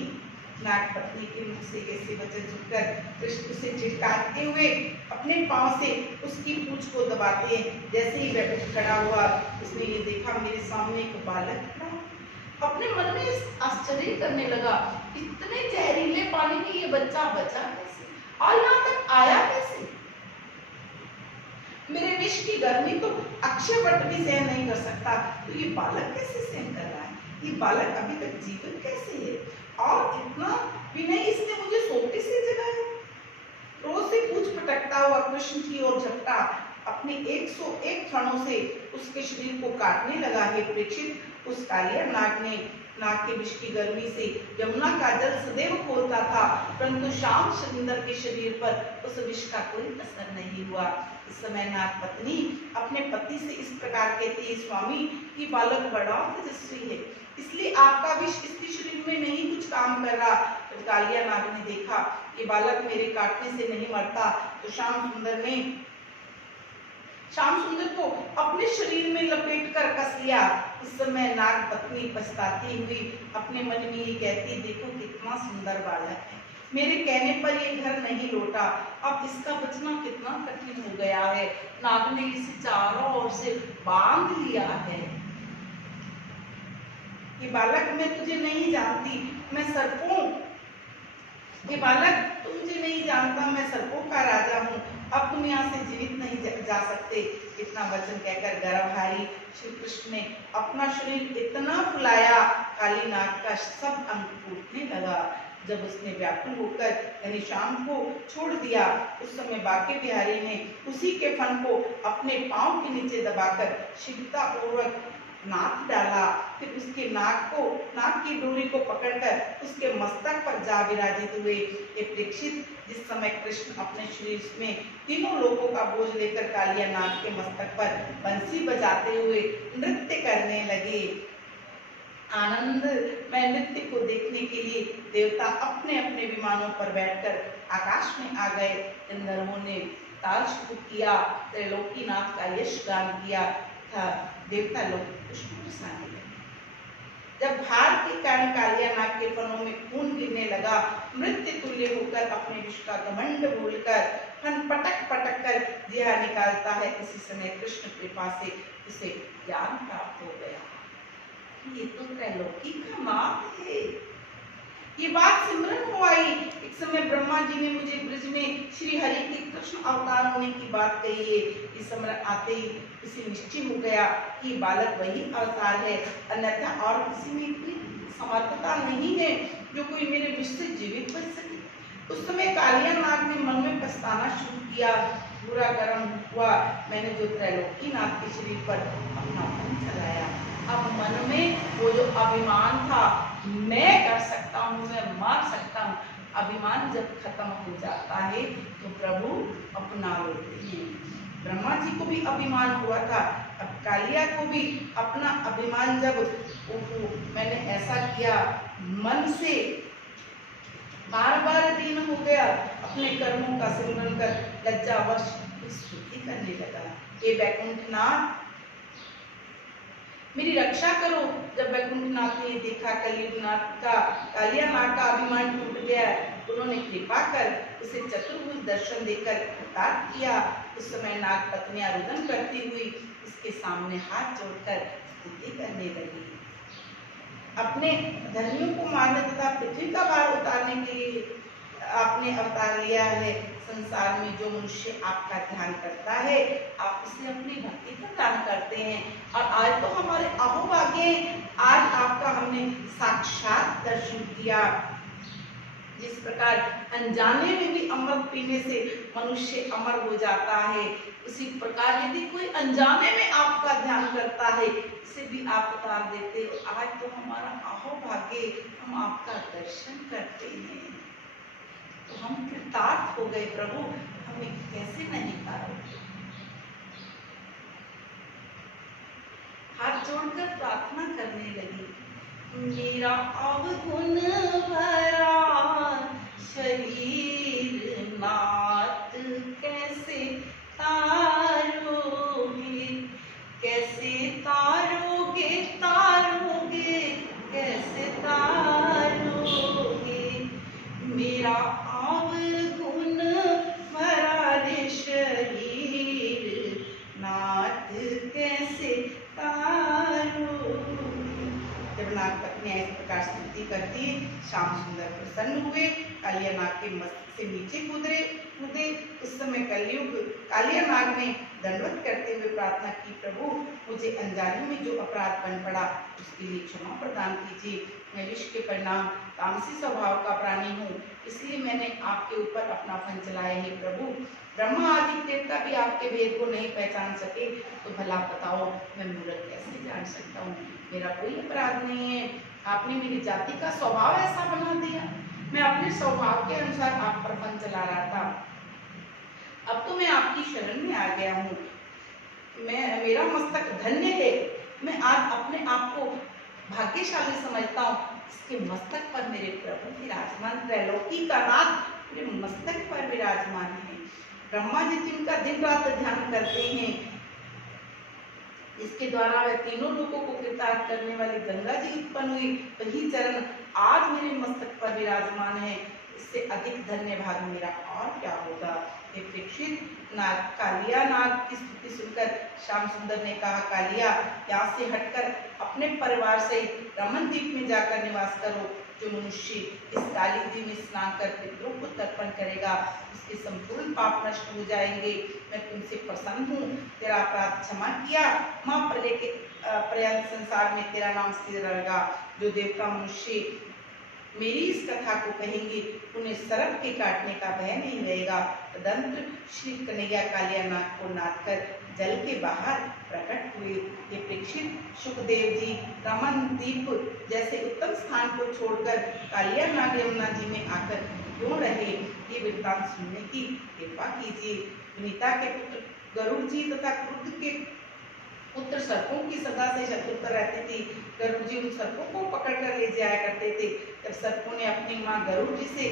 नाग पत्नी के मुख से ऐसे वचन सुनकर कृष्ण उसे चिढ़काते हुए अपने पांव से उसकी पूंछ को दबाते हैं। जैसे ही वह खड़ा हुआ, उसने ये देखा मेरे सामने एक बालक खड़ा। अपने मन में आश्चर्य करने लगा, इतने जहरीले पानी में ये बच्चा बचा कैसे और यहाँ तक आया कैसे? मेरे विष की गर्मी तो अक्षयवट भी सहन नहीं कर सकता, तो ये बालक कैसे सहन कर रहा है? ये बालक अभी तक जीवित कैसे है? और इतना भी नहीं, इसने मुझे सोते से जगाया। रोज से पूछ फटकता हुआ कृष्ण की ओर झपटा, अपने 101 क्षणों से उसके शरीर को काटने लगा। हे परीक्षित, उस कालिया नाग ने नाग के विष की गर्मी से यमुना का जल सदैव खोलता था, परंतु श्याम सुंदर के शरीर पर उस विष का कोई असर नहीं हुआ। इस समय नाग पत्नी अपने पति से इस प्रकार कहती है, स्वामी ये बालक बड़ा तेजस्वी है, इसलिए आपका विष इसके शरीर में नहीं कुछ काम कर रहा। तो कालिया नाग ने देखा ये बालक मेरे काटने से नहीं मरता, तो श्याम सुंदर को अपने शरीर में लपेट कर कस लिया। इस समय नाग पत्नी पछताती हुई अपने मन में ये कहती, देखो कितना सुंदर बालक है, मेरे कहने पर ये घर नहीं लौटा, अब इसका बचना कितना कठिन हो गया है। नाग ने इसे चारों ओर से बांध लिया है। ये बालक मैं तुझे नहीं जानती, मैं सर्पों, ये बालक तुम मुझे नहीं जानता, मैं सर्पों का राजा हूँ, अब तुम यहाँ से जीवित नहीं जा सकते। इतना वचन कहकर गर्भधारी श्री कृष्ण ने अपना शरीर इतना फुलाया, काली नाग का सब अंग फूटने लगा। जब उसने व्याकुल होकर घनश्याम को छोड़ दिया, उस समय बांके बिहारी ने उसी के फन को अपने पांव के नीचे दबाकर शीघ्रता पूर्वक नाक डाला, फिर उसके नाक की डोरी को पकड़कर उसके मस्तक पर जा विराजित हुए। ये परीक्षित, जिस समय कृष्ण अपने शरीर में तीनों लोगों का बोझ लेकर कालिया नाग के मस्तक पर बंसी बजाते हुए नृत्य करने लगे। आनंद में नृत्य को देखने के लिए देवता अपने अपने विमानों पर बैठकर आकाश में आ गए। गंधर्वों ने ताल शुरू किया, त्रैलोकीनाथ का यश गान किया था, देवता लोग पुष्प बरसाने लगे। जब भार के कारण कालिया नाग के फनों में खून गिरने लगा, मृत्यु तुल्य होकर अपने विष का घमंड भूलकर फन पटक पटक कर जिया निकालता है, इसी समय कृष्ण कृपा से उसे ज्ञान प्राप्त हो गया। ये तो त्रैलोकी का नाथ है। ये बात सिमरन हो आई। एक समय ब्रह्मा जी ने मुझे ब्रज में श्री हरि के कृष्ण अवतार होने की बात कही है। इस समय आते ही इसे निश्चय हो गया कि बालक वही अवतार है, अन्यथा और किसी में इतनी समर्थता नहीं है जो कोई मेरे विष से जीवित बच सके। उस समय कालिया नाग ने मन में पछताना शुरू किया, बुरा कर्म हुआ, मैंने जो त्रैलोकीनाथ के शरीर पर अपना फन चलाया। अब मन में वो जो अभिमान था, मैं कर सकता हूँ, मैं मार सकता हूँ, अभिमान जब खत्म हो जाता है तो प्रभु अपना लेते हैं। ब्रह्मा जी को भी अभिमान हुआ था, अब कालिया को भी अपना अभिमान, जब मैंने ऐसा किया मन से बार बार दीन हो गया, अपने कर्मों का सिमरन कर लज्जावश स्तुति करने लगा। हे वैकुंठनाथ मेरी रक्षा करो। जब वैकुंठनाथ ने देखा कालिया नाग का अभिमान टूट गया, उन्होंने कृपा कर उसे चतुर्भुज दर्शन देकर उद्धार किया। उस समय नाग पत्नियां रुदन करती हुई उसके सामने हाथ जोड़कर स्तुति करने लगी। अपने धर्मियों को मारने तथा पृथ्वी का भार उतारने के लिए आपने अवतार लिया है। संसार में जो मनुष्य आपका ध्यान करता है, आप उसे अपनी भक्ति प्रदान करते हैं। और आज तो हमारे अहोभाग्य, आज आपका हमने साक्षात दर्शन किया। जिस प्रकार अनजाने में भी अमृत पीने से मनुष्य अमर हो जाता है, उसी प्रकार यदि कोई अनजाने में आपका ध्यान करता है, इसे भी आप उतार देते हो। आज तो हमारा अहोभाग्य, हम आपका दर्शन करते हैं, तो हम कृतार्थ हो गए। प्रभु हमें कैसे नहीं पाओगे। जोड़कर प्रार्थना करने लगी। मेरा अवगुण भरा शरीर नाथ कैसे तारोगे, कैसे तारोगे, तारोगे कैसे तारोगे। मेरा अवगुण भरा रे शरीर नाथ कैसे तारोगे। जब नाग पत्नियां इस प्रकार स्तुति करती, श्याम सुंदर प्रसन्न हुए, कालिया नाग के मस्तक से नीचे कूदे। उस समय कालिया नाग ने दंडवत करते हुए प्रार्थना की, प्रभु मुझे अनजाने में जो अपराध बन पड़ा उसके लिए क्षमा प्रदान कीजिए। मैं विष के परिणाम तामसी स्वभाव का प्राणी हूँ, इसलिए मैंने आपके ऊपर अपना फन चलाया है। प्रभु ब्रह्मा आदि देवता भी आपके भेद को नहीं पहचान सके, तो भला बताओ मैं मूर्ख कैसे जान सकता हूँ। मेरा कोई अपराध नहीं है, आपने मेरी जाति का स्वभाव ऐसा बना दिया। मैं अपने स्वभाव के अनुसार आप पर फन चला रहा था, अब तो मैं आपकी शरण में आ गया हूँ। मेरा मस्तक धन्य है, मैं आज अपने आप को भाग्यशाली समझता हूँ। इसके मस्तक पर मेरे प्रभु विराजमान, त्रैलोकी का नाथ मेरे मस्तक पर विराजमान है। ब्रह्मा जी जिनका दिन रात ध्यान करते हैं, इसके द्वारा वह तीनों लोगों को कृतार्थ करने वाली गंगा जी उत्पन्न हुई, वही चरण आज मेरे मस्तक पर विराजमान है। इससे अधिक धन्य भाग मेरा और क्या होगा। हे परीक्षित, कालिया नाग की स्तुति सुनकर श्याम सुंदर ने कहा, कालिया यहाँ से हटकर अपने परिवार सहित रमन द्वीप में जाकर निवास करो। जो मनुष्य इस काली नदी में स्नान कर पितरों को तर्पण करेगा, उसके संपूर्ण पाप नष्ट हो जाएंगे। मैं तुमसे प्रसन्न हूँ, तेरा अपराध क्षमा किया, माँ प्रलय के पर्यंत संसार में तेरा नाम स्थिर रहेगा। जो देवता मनुष्य मेरी इस कथा को कहेंगे, उन्हें सर्प के काटने का भय नहीं रहेगा। तदंतर श्री कन्हैया कालिया नाग को नाद कर जल के बाहर प्रकट हुए। ये परीक्षित, सुखदेव जी रमन द्वीप जैसे उत्तम स्थान को छोड़कर कालिया नाग यमुना जी में आकर क्यों रहे, ये वृत्तांत सुनने की कृपा कीजिए। विनीता के पुत्र गरुड़ जी तथा क्रुद्ध के पुत्र सर्पों की सदा से शत्रुता रहती थी। गरुड़ जी उन सर्पों को पकड़ कर ले जाया करते थे। जब सर्पों ने अपनी माँ गरुड़ जी से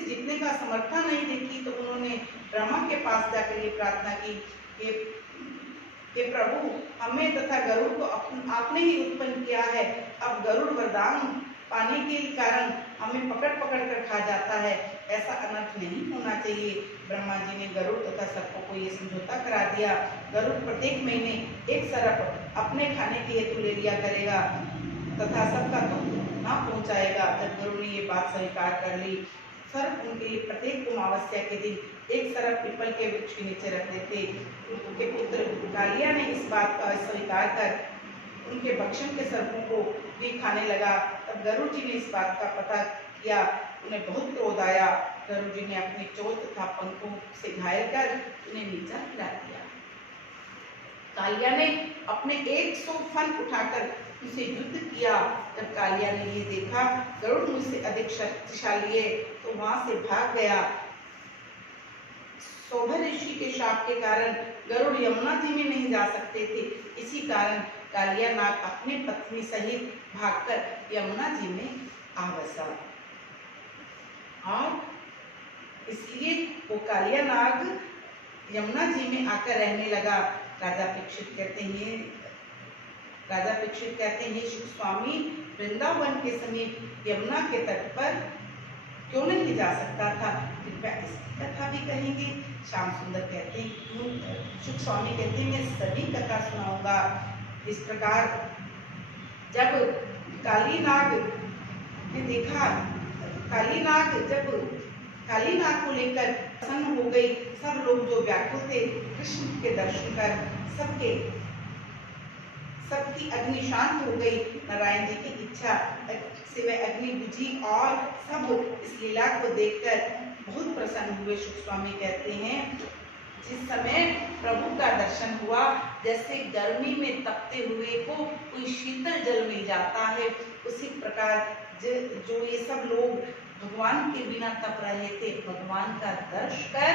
जीतने का समर्थन नहीं देखी, तो उन्होंने ब्रह्मा के पास जाकर ये प्रार्थना की कि प्रभु, हमें तथा गरुड़ को आपने ही उत्पन्न किया है। अब गरुड़ वरदान पाने के कारण हमें पकड़ कर खा जाता है, ऐसा अनर्थ नहीं होना चाहिए। ब्रह्मा जी ने गरुड़ तथा सर्पों को ये समझौता करा दिया, गरुड़ प्रत्येक महीने एक सर्प अपने खाने के हेतु ले लिया करेगा तथा सबका दुख ना पहुंचाएगा। जब गरुड़ ने ये बात स्वीकार कर ली, सर्प उनके लिए प्रत्येक अमावस्या के दिन एक सर्प पीपल के वृक्ष के नीचे रखते थे। उनके पुत्र कालिया ने इस बात का स्वीकार कर उनके भक्षण के सर्पों को भी खाने लगा। तब गरुड़ जी ने इस बात का पता किया, उन्हें बहुत क्रोध आया। गरुड़ जी ने अपनी चोट तथा पंखों से घायल कर उन्हें नीचा गिरा दिया। कालिया ने अपने 100 फन उठाकर उसे युद्ध किया। जब कालिया ने ये देखा गरुड़ मुझसे अधिक शक्तिशाली है, तो वहां से भाग गया। सौभर ऋषि के शाप के कारण गरुड़ यमुना जी में नहीं जा सकते थे। इसी कारण कालिया नाग अपनी पत्नी सहित भागकर यमुना जी में आ बसा और इसलिए वो कालिया नाग यमुना जी में आकर रहने लगा। राजा परीक्षित कहते हैं सुख स्वामी वृंदावन के समीप यमुना के तट पर क्यों नहीं जा सकता था, कृपया इसकी कथा भी कहेंगे। श्याम सुंदर कहते हैं, सुख स्वामी कहते हैं मैं सभी कथा सुनाऊंगा। इस प्रकार जब काली नाग ने देखा, जब काली नाग को लेकर प्रसन्न हो गई, सब लोग जो व्याकुल थे कृष्ण के दर्शन कर सबकी अग्नि शांत हो गई। नारायण जी की इच्छा से वह अग्नि बुझी और सब इस लीला को देखकर बहुत प्रसन्न हुए। सुख स्वामी कहते हैं, जिस समय प्रभु का दर्शन हुआ, जैसे गर्मी में तपते हुए को कोई शीतल जल मिल जाता है, उसी प्रकार जो ये सब लोग भगवान के बिना तप रहे थे, भगवान का दर्श कर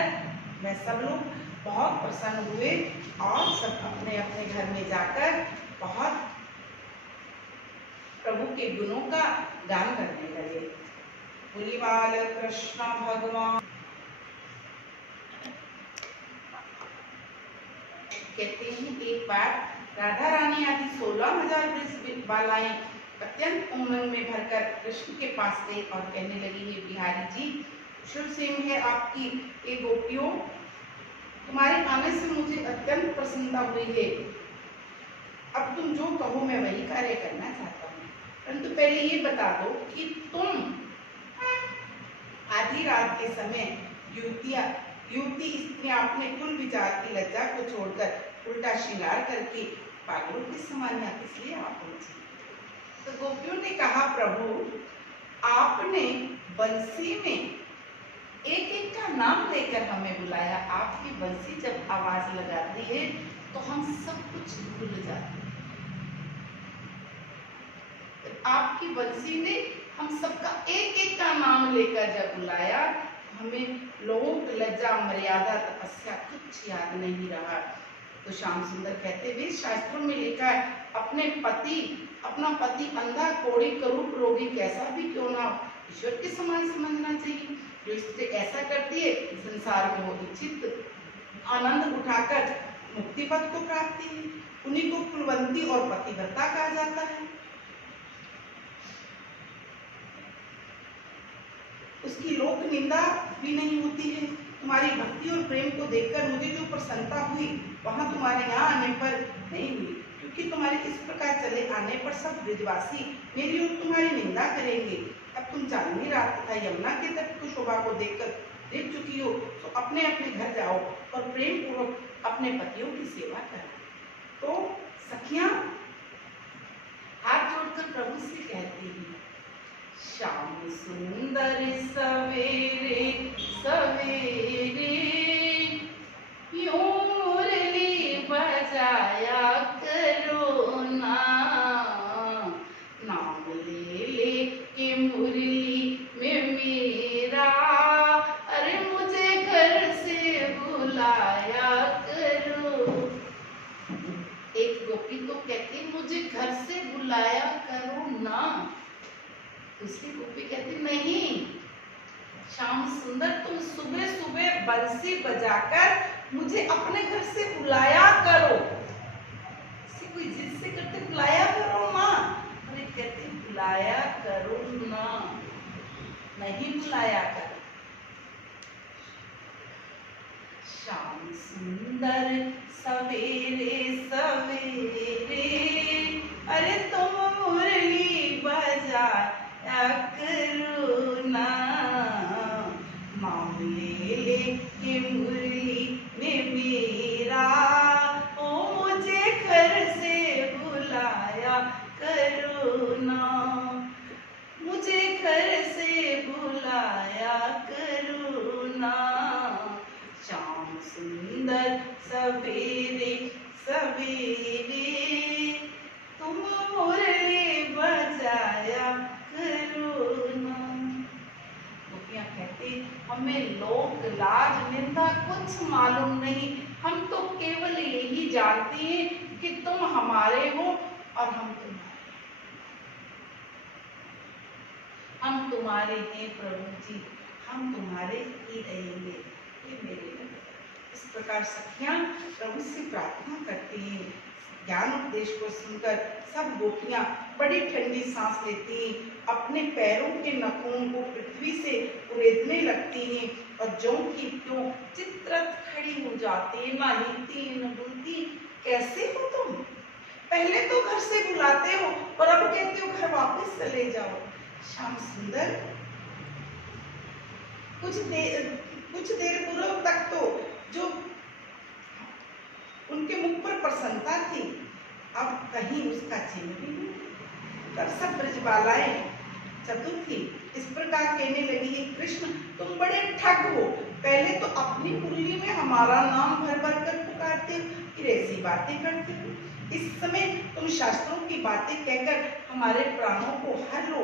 वह सब लोग बहुत प्रसन्न हुए और सब अपने अपने घर में जाकर बहुत प्रभु के गुणों का गान करने लगे। बोली बाल कृष्ण भगवान। कहते हैं एक बार राधा रानी आदि 16,000 ब्रज बालाएं अत्यंत उमंग में भरकर कृष्ण के पास गई और कहने लगी, हे बिहारी जी, शुभ सेम है आपकी ये गोपियों, तुम्हारे आने से मुझे अत्यंत प्रसन्नता हुई है। अब तुम जो कहो मैं वही कार्य करना चाहता हूँ, परंतु पहले ये बता दो कि तुम आधी रात के समय युवती स्त्रियां अपने कुल विचार की लज्जा को छोड़कर उल्टा श्रृंगार करके पागलों के समान यहाँ किस लिए आप पहुंची? तो गोपियों ने कहा, प्रभु आपने बंसी में एक एक का नाम लेकर हमें बुलाया। आपकी बंसी जब आवाज लगाती है तो हम सब कुछ भूल जाते हैं। आपकी बंसी ने हम सबका एक एक का नाम लेकर जब बुलाया, हमें लोगों की लज्जा, मर्यादा, तपस्या कुछ याद नहीं रहा। तो श्याम सुंदर कहते, वे शास्त्रों में लिखा है, अपना पति अंधा, कोढ़ी, करूप, रोगी कैसा भी क्यों ना हो, ईश्वर के समान समझना चाहिए। जो स्त्री ऐसा करती है संसार में वो इच्छित आनंद उठाकर मुक्ति पद को प्राप्ति है। उन्हीं को कुलवंती और पतिव्रता कहा जाता है। उसकी लोक निंदा भी नहीं होती है। तुम्हारी भक्ति और प्रेम को देखकर मुझे जो प्रसन्नता हुई वहां तुम्हारे यहाँ आने पर नहीं हुई, क्योंकि तुम्हारे इस प्रकार चले आने पर सब ब्रजवासी मेरी और तुम्हारी निंदा करेंगे। अब तुम चांदनी रात तथा यमुना के तट की शोभा को देखकर देख चुकी हो, तो अपने अपने घर जाओ और प्रेम पूर्वक अपने पतियों की सेवा करो। तो सखियां हाथ जोड़कर प्रभु से कहती हैं, श्याम सुंदर सवेरे सवेरे यूं मुरली बजाया करो ना, नाम ले ले के मुरली में मेरा, अरे मुझे घर से बुलाया करो। एक गोपी तो कहती, मुझे घर से बुलाया करो ना। दूसरी गोपी कहती, नहीं श्याम सुंदर, तुम सुबह सुबह बंसी बजाकर मुझे अपने घर से बुलाया करो। कोई जिद से करते बुलाया करो माँ, अरे कहते बुलाया करो ना, नहीं बुलाया करो। श्याम सुंदर सवेरे सवेरे, अरे तुम मुरली बजा करो ना, नाम ले ले के मुरली में मेरा, ओ मुझे घर से बुलाया करो ना, मुझे घर से बुलाया करो ना। श्याम सुंदर सवेरे सवेरे तुम मुरली बजाया करो ना। गोपियां कहती, हमें लोक लाज निंदा कुछ मालूम नहीं, हम तो केवल यही जानते हैं कि तुम हमारे हो और हम तुम्हारे। हम तुम्हारे हैं प्रभु जी, हम तुम्हारे ही रहेंगे, ये मेरे लिए। इस प्रकार सखियां प्रभु से प्रार्थना करती हैं। ज्ञान उपदेश को सुनकर सब गोपियां बड़ी ठंडी सांस लेती हैं, अपने पैरों के नखों को पृथ्वी से उड़ेदने लगती हैं और ज्यों की त्यों चित्रत खड़ी हो जाती हैं, ना हिलती न डुलती। कैसे हो तुम? पहले तो घर से बुलाते हो और अब कहते हो घर वापस चले जाओ। श्याम सुंदर, कुछ देर पूर्व तक तो जो उनके मुख पर प्रसन्नता थी, अब कहीं उसका चिन्ह भी नहीं। तब सब ब्रजबालाएं चतुर थी, इस प्रकार कहने लगी, हे कृष्ण तुम बड़े ठग हो, पहले तो अपनी मुरली में हमारा नाम भर भर कर पुकारते हो, फिर ऐसी बातें करते हो। इस समय तुम शास्त्रों की बातें कहकर हमारे प्राणों को हर लो,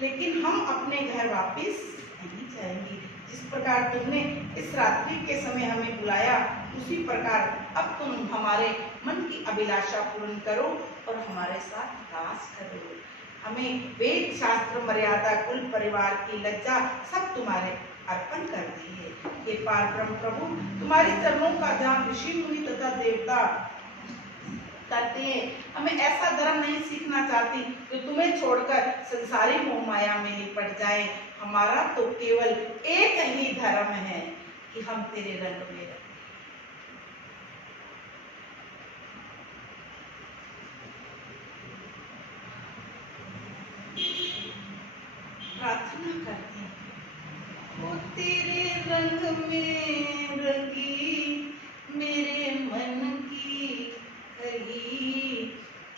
लेकिन हम अपने घर वापस नहीं जाएंगे। जिस प्रकार तुमने इस रात्रि के समय हमें बुलाया, उसी प्रकार अब तुम हमारे मन की अभिलाषा पूर्ण करो और हमारे साथ वास करो। हमें वेद शास्त्र मर्यादा कुल परिवार की लज्जा सब तुम्हारे अर्पण कर दी है। हे पारब्रह्म प्रभु, तुम्हारे चरणों का ध्यान ऋषि मुनि तथा देवता करते हैं। हमें ऐसा धर्म नहीं सीखना चाहती जो तुम्हें छोड़कर संसारी मोह माया में लिपट जाए। हमारा तो केवल एक ही धर्म है कि हम तेरे रंग में रहें। प्रार्थना करते हैं, वो तेरे रंग में रंगी मेरे मन की कली,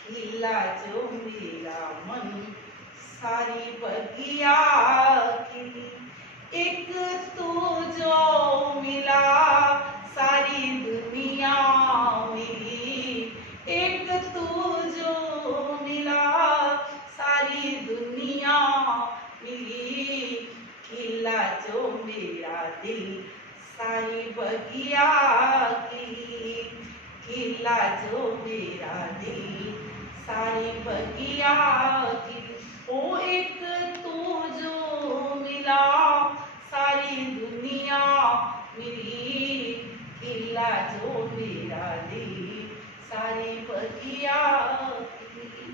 खिला जो मेरा मन सारी बगिया खिली। एक तू जो मिला सारी दुनिया मिली, एक तू जो मिला सारी दुनिया मिली, खिला जो मेरा दिल सारी बगिया खिली, खिला जो मेरा दिल सारी बगिया खिली। ओ एक तू जो मिला सारी दुनिया मिली, खिला जो मेरा दिल सारी बगिया खिली।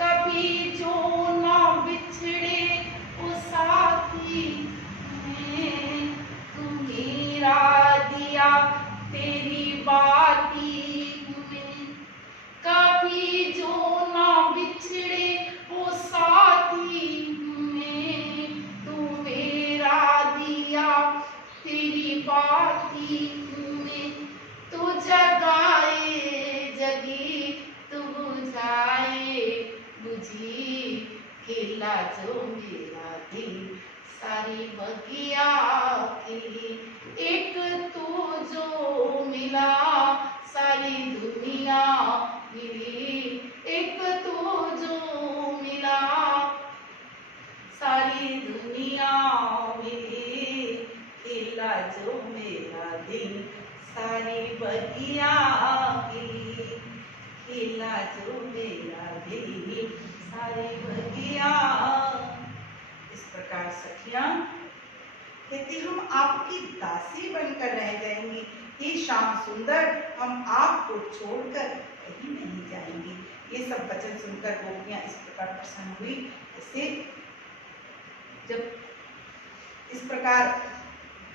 कभी जो ना बिछड़े वो साथी में, तू मेरा दिया तेरी बाती में। कभी जो ना बिछड़े वो साथी में, तू मेरा दिया तेरी बाती में। तू जगाए जगी तू बुझाए बुझी, खिला जो मेरा दिल सारी बगिया खिली। एक तू जो मिला सारी दुनिया मिली, एक तू जो मिला सारी दुनिया मिली, खिला जो मेरा दिल सारी बगिया खिली, खिला जो मेरा दिल सारी बगिया। इस प्रकार सखियां कहती, हम आपकी दासी बनकर रह जाएंगी। हे श्याम सुंदर, हम आपको छोड़कर कहीं नहीं जाएंगी। ये सब वचन सुनकर गोपियां इस प्रकार प्रसन्न हुई। इसे जब इस प्रकार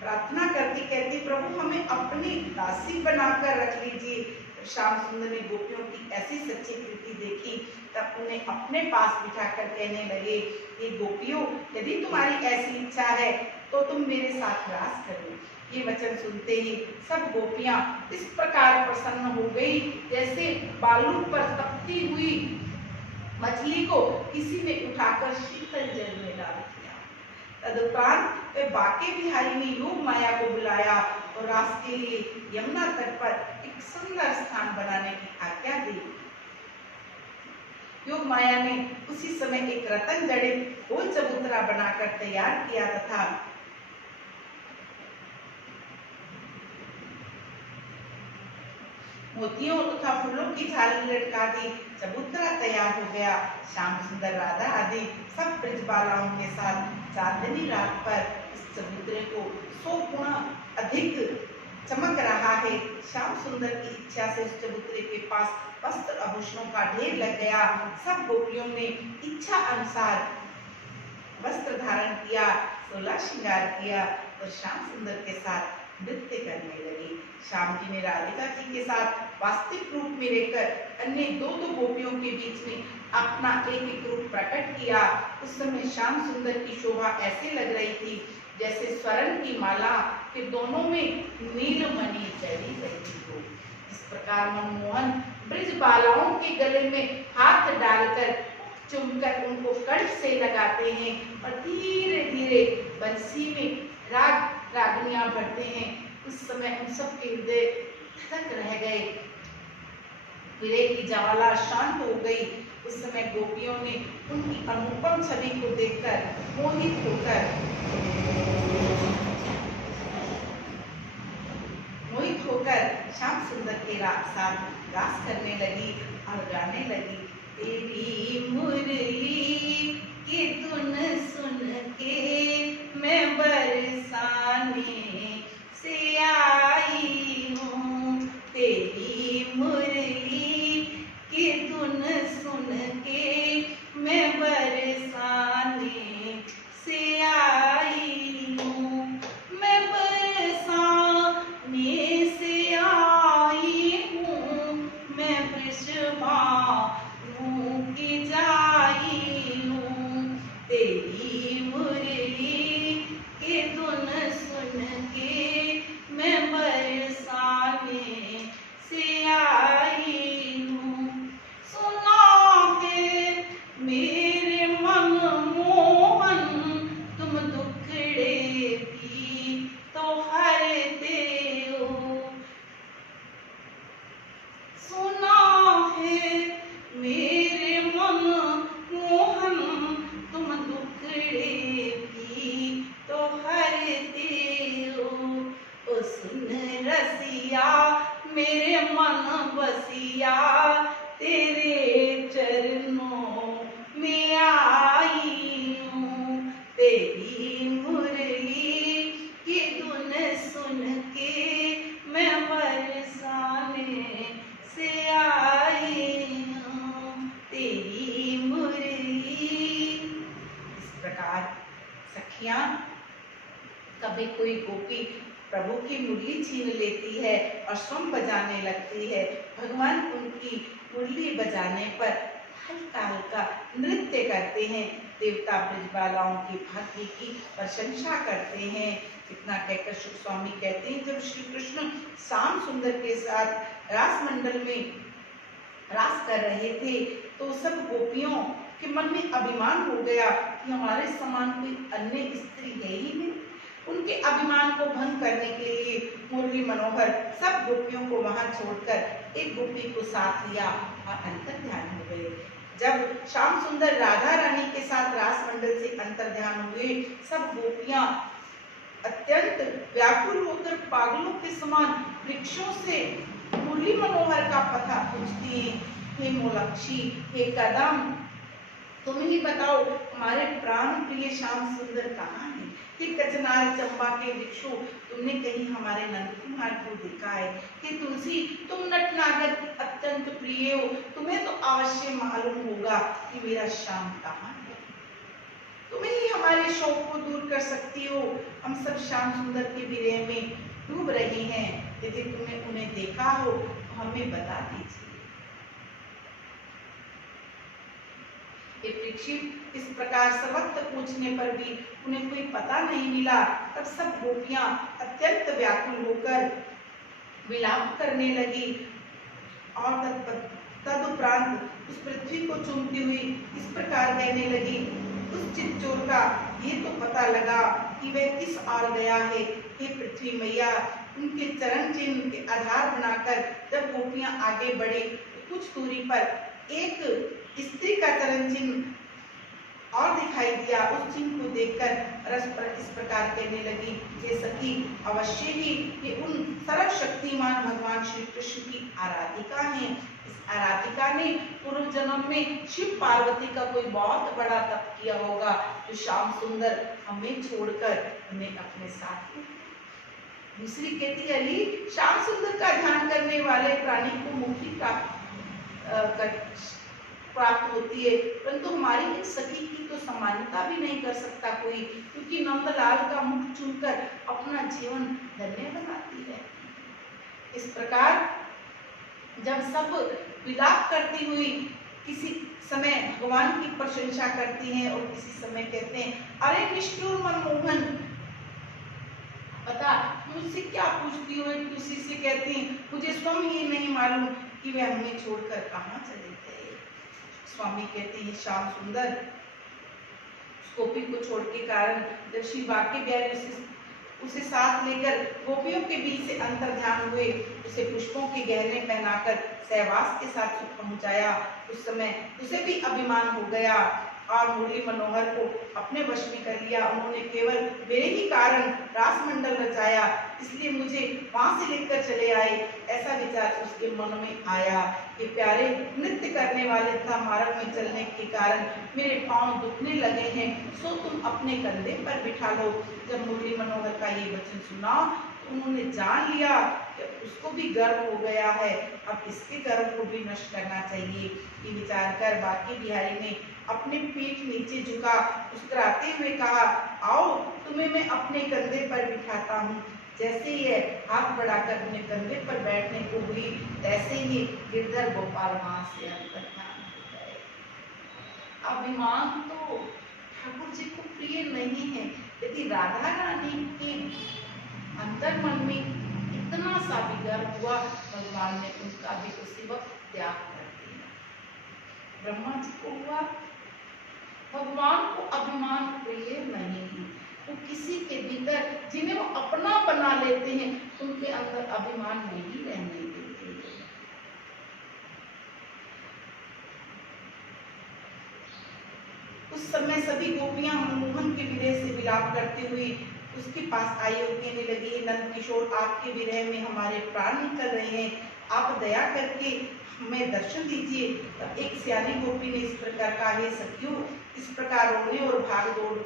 प्रार्थना करती कहती, प्रभु हमें अपनी दासी बनाकर रख लीजिए। श्याम सुंदर ने गोपियों की ऐसी सच्ची प्रीति देखी, तब उन्हें अपने पास बिठाकर कहने लगे, ये गोपियों, यदि तुम्हारी ऐसी इच्छा है तो तुम मेरे साथ रास करो। ये वचन सुनते ही सब गोपियां इस प्रकार प्रसन्न हो गई, जैसे बालू पर तपती हुई मछली को किसी ने उठाकर शीतल जल में डाल दिया। तदुपरांत वे बाके बिहारी ने योग माया को बुलाया और रास के लिए यमुना तट पर एक सुंदर स्थान बनाने की आज्ञा दी। योग माया ने उसी समय एक रतन जड़ित गोल चबूतरा बनाकर तैयार किया तथा मोतियों तथा फूलों की झालर लटका दी। चबूतरा तैयार हो गया। श्याम सुंदर, राधा आदि सब ब्रज बालाओं के साथ चांदनी रात पर इस चबूतरे को 100 गुना अधिक चमक रहा है। श्याम सुंदर की इच्छा से उस चबूतरे के पास वस्त्र आभूषणों का ढेर लग गया। सब गोपियों ने इच्छा अनुसार वस्त्र धारण किया, 16 श्रृंगार किया और श्याम सुंदर के साथ नृत्य करने लगी। श्याम जी ने राधिका जी के साथ वास्तविक रूप में रहकर अन्य दो गोपियों के बीच में अपना एक रूप प्रकट किया। उस समय श्याम सुंदर की शोभा ऐसे लग रही थी जैसे स्वर्ण की माला के दोनों में नीलमणि चढ़ी रहती हो। इस प्रकार मनमोहन ब्रज बालाओं के गले में हाथ डालकर चुमकर उनको कंठ से लगाते हैं और धीरे धीरे बंसी में राग रागनियां भरते हैं। उस समय उन सब के हृदय थक रह गए। विरह की ज्वाला शांत हो गई। उस समय गोपियों ने उनकी अनुपम छवि को देखकर मोहित होकर श्याम सुंदर के साथ रास करने लगी और गाने लगी। तेरी मुरली की धुन सुन के मैं बरसाने से आई हूँ। तेरी मुरली की धुन सुन के मैं बरसाने से आई हूँ। मैं बरसाने से आई हूँ। मैं वृषभानु की जाई हूँ। तेरी मुरली की धुन सुन के मैं बरसाने से आई हूँ। सुना है मेरे मन मोहन तुम दुखड़े भी तो हरते हो। सुना है मेरे मन मोहन तुम दुखड़े भी तो हरते हो। ओ सुन रसिया मेरे मन बसिया तेरे चरणों में आई हूँ। तेरी मुरली की धुन सुन के मैं बरसाने से आई हूँ। तेरी मुरली। इस प्रकार सखियां, कभी कोई गोपी प्रभु की मुरली छीन लेती है और स्वयं बजाने लगती है। भगवान उनकी मुरली बजाने पर हल्का हल्का नृत्य करते हैं। देवता ब्रजबालाओं के भाग्य की प्रशंसा करते हैं। इतना कहकर शुक स्वामी कहते हैं, जब श्री कृष्ण श्याम सुंदर के साथ रास मंडल में रास कर रहे थे तो सब गोपियों के मन में अभिमान हो गया कि हमारे समान कोई अन्य स्त्री है ही नहीं। उनके अभिमान को भंग करने के लिए मुरली मनोहर सब गोपियों को वहां छोड़कर एक गोपी को साथ लिया और अंतर ध्यान हो गए। जब श्याम सुंदर राधा रानी के साथ रास मंडल से अंतर ध्यान हुए, सब गोपियां अत्यंत व्याकुल होकर पागलों के समान वृक्षों से मुरली मनोहर का पता पूछती, हे मोलक्षी, हे कदम, तुम ही बताओ हमारे प्राण प्रिय श्याम सुंदर कहाँ हैं? हे कचनार चंपा के वृक्षों, तुमने कहीं हमारे नंद कुमार को देखा है? हे तुलसी, तुम नटनागर की अत्यंत प्रिय हो, तुम्हें तो अवश्य मालूम होगा कि मेरा श्याम कहाँ है। तुम्हें ही हमारे शोक को दूर कर सकती हो। हम सब श्याम सुंदर के विरह में डूब रहे हैं। यदि तुम्हें उन्हें देखा हो तो हमें बता दीजिए। परीक्षित इस प्रकार सर्वत्र पूछने पर भी उन्हें कोई पता नहीं मिला। तब सब गोपियां अत्यंत व्याकुल होकर विलाप करने लगी और तदुपरांत उस पृथ्वी को चूमती हुई इस प्रकार कहने लगी, उस चित्तचोर का ये तो पता लगा कि वह किस ओर गया है। हे पृथ्वी मैया, उनके चरण चिन्ह के आधार बनाकर जब गोपियां आगे बढ़ी तो कुछ दूरी पर एक स्त्री का चरण चिन्ह और दिखाई दिया। उस चिन्ह को देखकर परस्पर इस प्रकार कहने लगी, हे सखी, अवश्य ही ये उन सर्वशक्तिमान भगवान श्री कृष्ण की आराधिका हैं। इस आराधिका ने पूर्व जन्म में शिव पार्वती का कोई बहुत बड़ा तप किया होगा, तो श्याम सुंदर हमें छोड़कर उन्हें अपने साथ ले। दूसरी कहती, अली, श्याम सुंदर का ध्यान करने वाले प्राणी को मुक्ति प्राप्त होती है, परंतु हमारी एक सखी की तो समानता भी नहीं कर सकता कोई, क्योंकि नंदलाल का मुख चूमकर अपना जीवन धन्य बनाती है। इस प्रकार जब सब विलाप करती हुई किसी समय भगवान की प्रशंसा करती हैं और किसी समय कहते हैं, अरे निष्ठुर मनमोहन, पता मुझसे क्या पूछती हो? किसी से कहती हैं, मुझे स्वयं ही नहीं मालूम कि वे हमें छोड़कर कहाँ चले गए। स्वामी कहते हैं, श्याम सुंदर गोपी को छोड़ के कारण जब श्री वाक्य बिहारी उसे साथ लेकर गोपियों के बीच से अंतर ध्यान हुए, उसे पुष्पों के गहने पहनाकर सहवास के साथ सुख पहुंचाया। उस समय उसे भी अभिमान हो गया और मुरली मनोहर को अपने वश में कर लिया। उन्होंने केवल मेरे ही कारण रासमंडल रचाया, इसलिए मुझे वहां से लेकर चले आए, ऐसा विचार उसके मन में आया। ये प्यारे, नृत्य करने वाले तथा मार्ग में चलने के कारण मेरे पांव दुखने लगे हैं, सो तुम अपने कंधे पर बिठा लो। जब मुरली मनोहर का ये वचन सुना तो उन्होंने जान लिया कि उसको भी गर्व हो गया है, अब इसके गर्व को भी नष्ट करना चाहिए। ये विचार कर बांके बिहारी ने अपने पीठ नीचे झुका मुस्कुराते हुए कहा, आओ तुम्हें मैं अपने कंधे पर बिठाता हूँ। जैसे ही हाथ बढ़ाकर अपने कंधे पर बैठने को हुई, तैसे ही गिरधर गोपाल वहां से अंतर्धान हो गए। अभिमान तो ठाकुर जी को प्रिय नहीं है, यदि राधा रानी के अंतर मन में इतना सा भी गर्व हुआ, भगवान ने उनका भी उसी वक्त त्याग कर दिया। ब्रह्मा जी को हुआ, भगवान को अभिमान प्रिय नहीं है। वो किसी के भीतर जिन्हें वो अपना बना लेते हैं, उनके अंदर अभिमान नहीं रहने देते। उस समय सभी गोपियां मनमोहन के विरह से विलाप करते हुए उसके पास आई और कहने लगी, नंद किशोर, आपके विरह में हमारे प्राण निकल रहे हैं, आप दया करके हमें दर्शन दीजिए। तब एक सियानी गोपी ने इस प्रकार कहा, हे सखियों, इस प्रकार रोने और भाग दौड़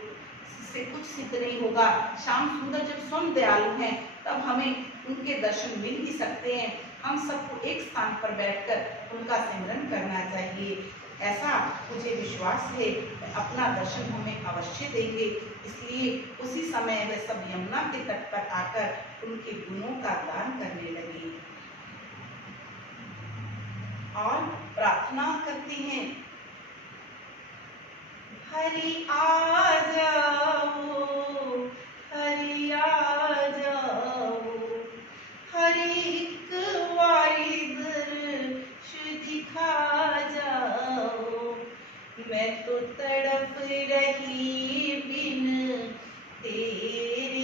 से कुछ सिद्ध नहीं होगा। श्याम सुंदर जब स्वयं दयालु हैं, तब हमें उनके दर्शन मिल ही सकते हैं। हम सबको एक स्थान पर बैठकर उनका सिमरन करना चाहिए, ऐसा मुझे विश्वास है। अपना दर्शन हमें अवश्य देंगे। इसलिए उसी समय वे सब यमुना के तट पर आकर उनके गुणों का गान करने लगे और प्रार्थना करती हैं, हरि आ जाओ, हरि आ जाओ, हरि एक बारी दर्श दिखा जाओ। मैं तो तड़प रही बिन तेरे,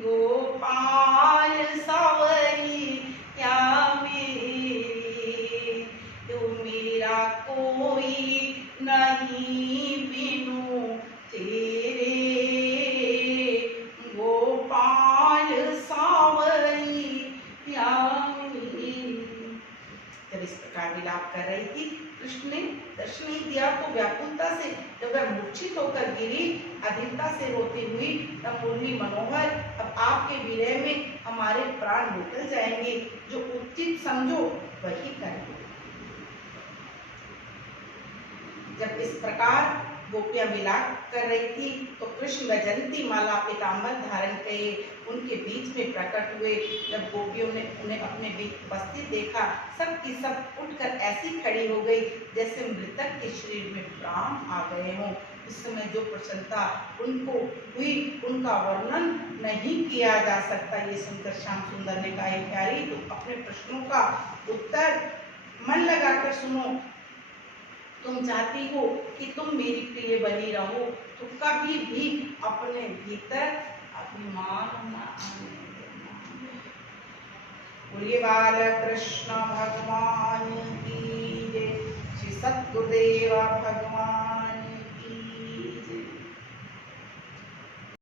गोपाल सावरी क्या मेरे, तो मेरा कोई नहीं बिनु तेरे, गोपाल सावरी क्या मेरे। जब इस प्रकार विलाप कर रही थी, कृष्ण ने दर्शन नहीं दिया तो व्याकुलता से जब वह मूर्छित होकर गिरी, अधीरता से रोती हुई, तब मुरली मनोहर, अब आपके विरह में हमारे प्राण निकल जाएंगे, जो उचित समझो वही करें। जब इस प्रकार गोपियां विलाप कर रही थी तो कृष्ण वैजयंती माला पीताम्बर धारण किए उनके बीच में प्रकट हुए। जब गोपियों ने उन्हें अपने बीच उपस्थित देखा, सब की सब उठकर ऐसी खड़ी हो गई जैसे मृतक के शरीर में प्राण आ गए हों। इस समय जो प्रसन्नता उनको हुई, उनका वर्णन नहीं किया जा सकता। ये सुनकर श्याम सुंदर ने कहा, प्यारी, तुम अपने प्रश्नों का उत्तर मन लगाकर सुनो। तुम चाहती हो कि तुम मेरी प्रिय बनी रहो, तो कभी भी अपने भीतर अभिमान न आने देना। बोलिए बाल कृष्ण भगवान की जय, श्री सद्गुरुदेव भगवान।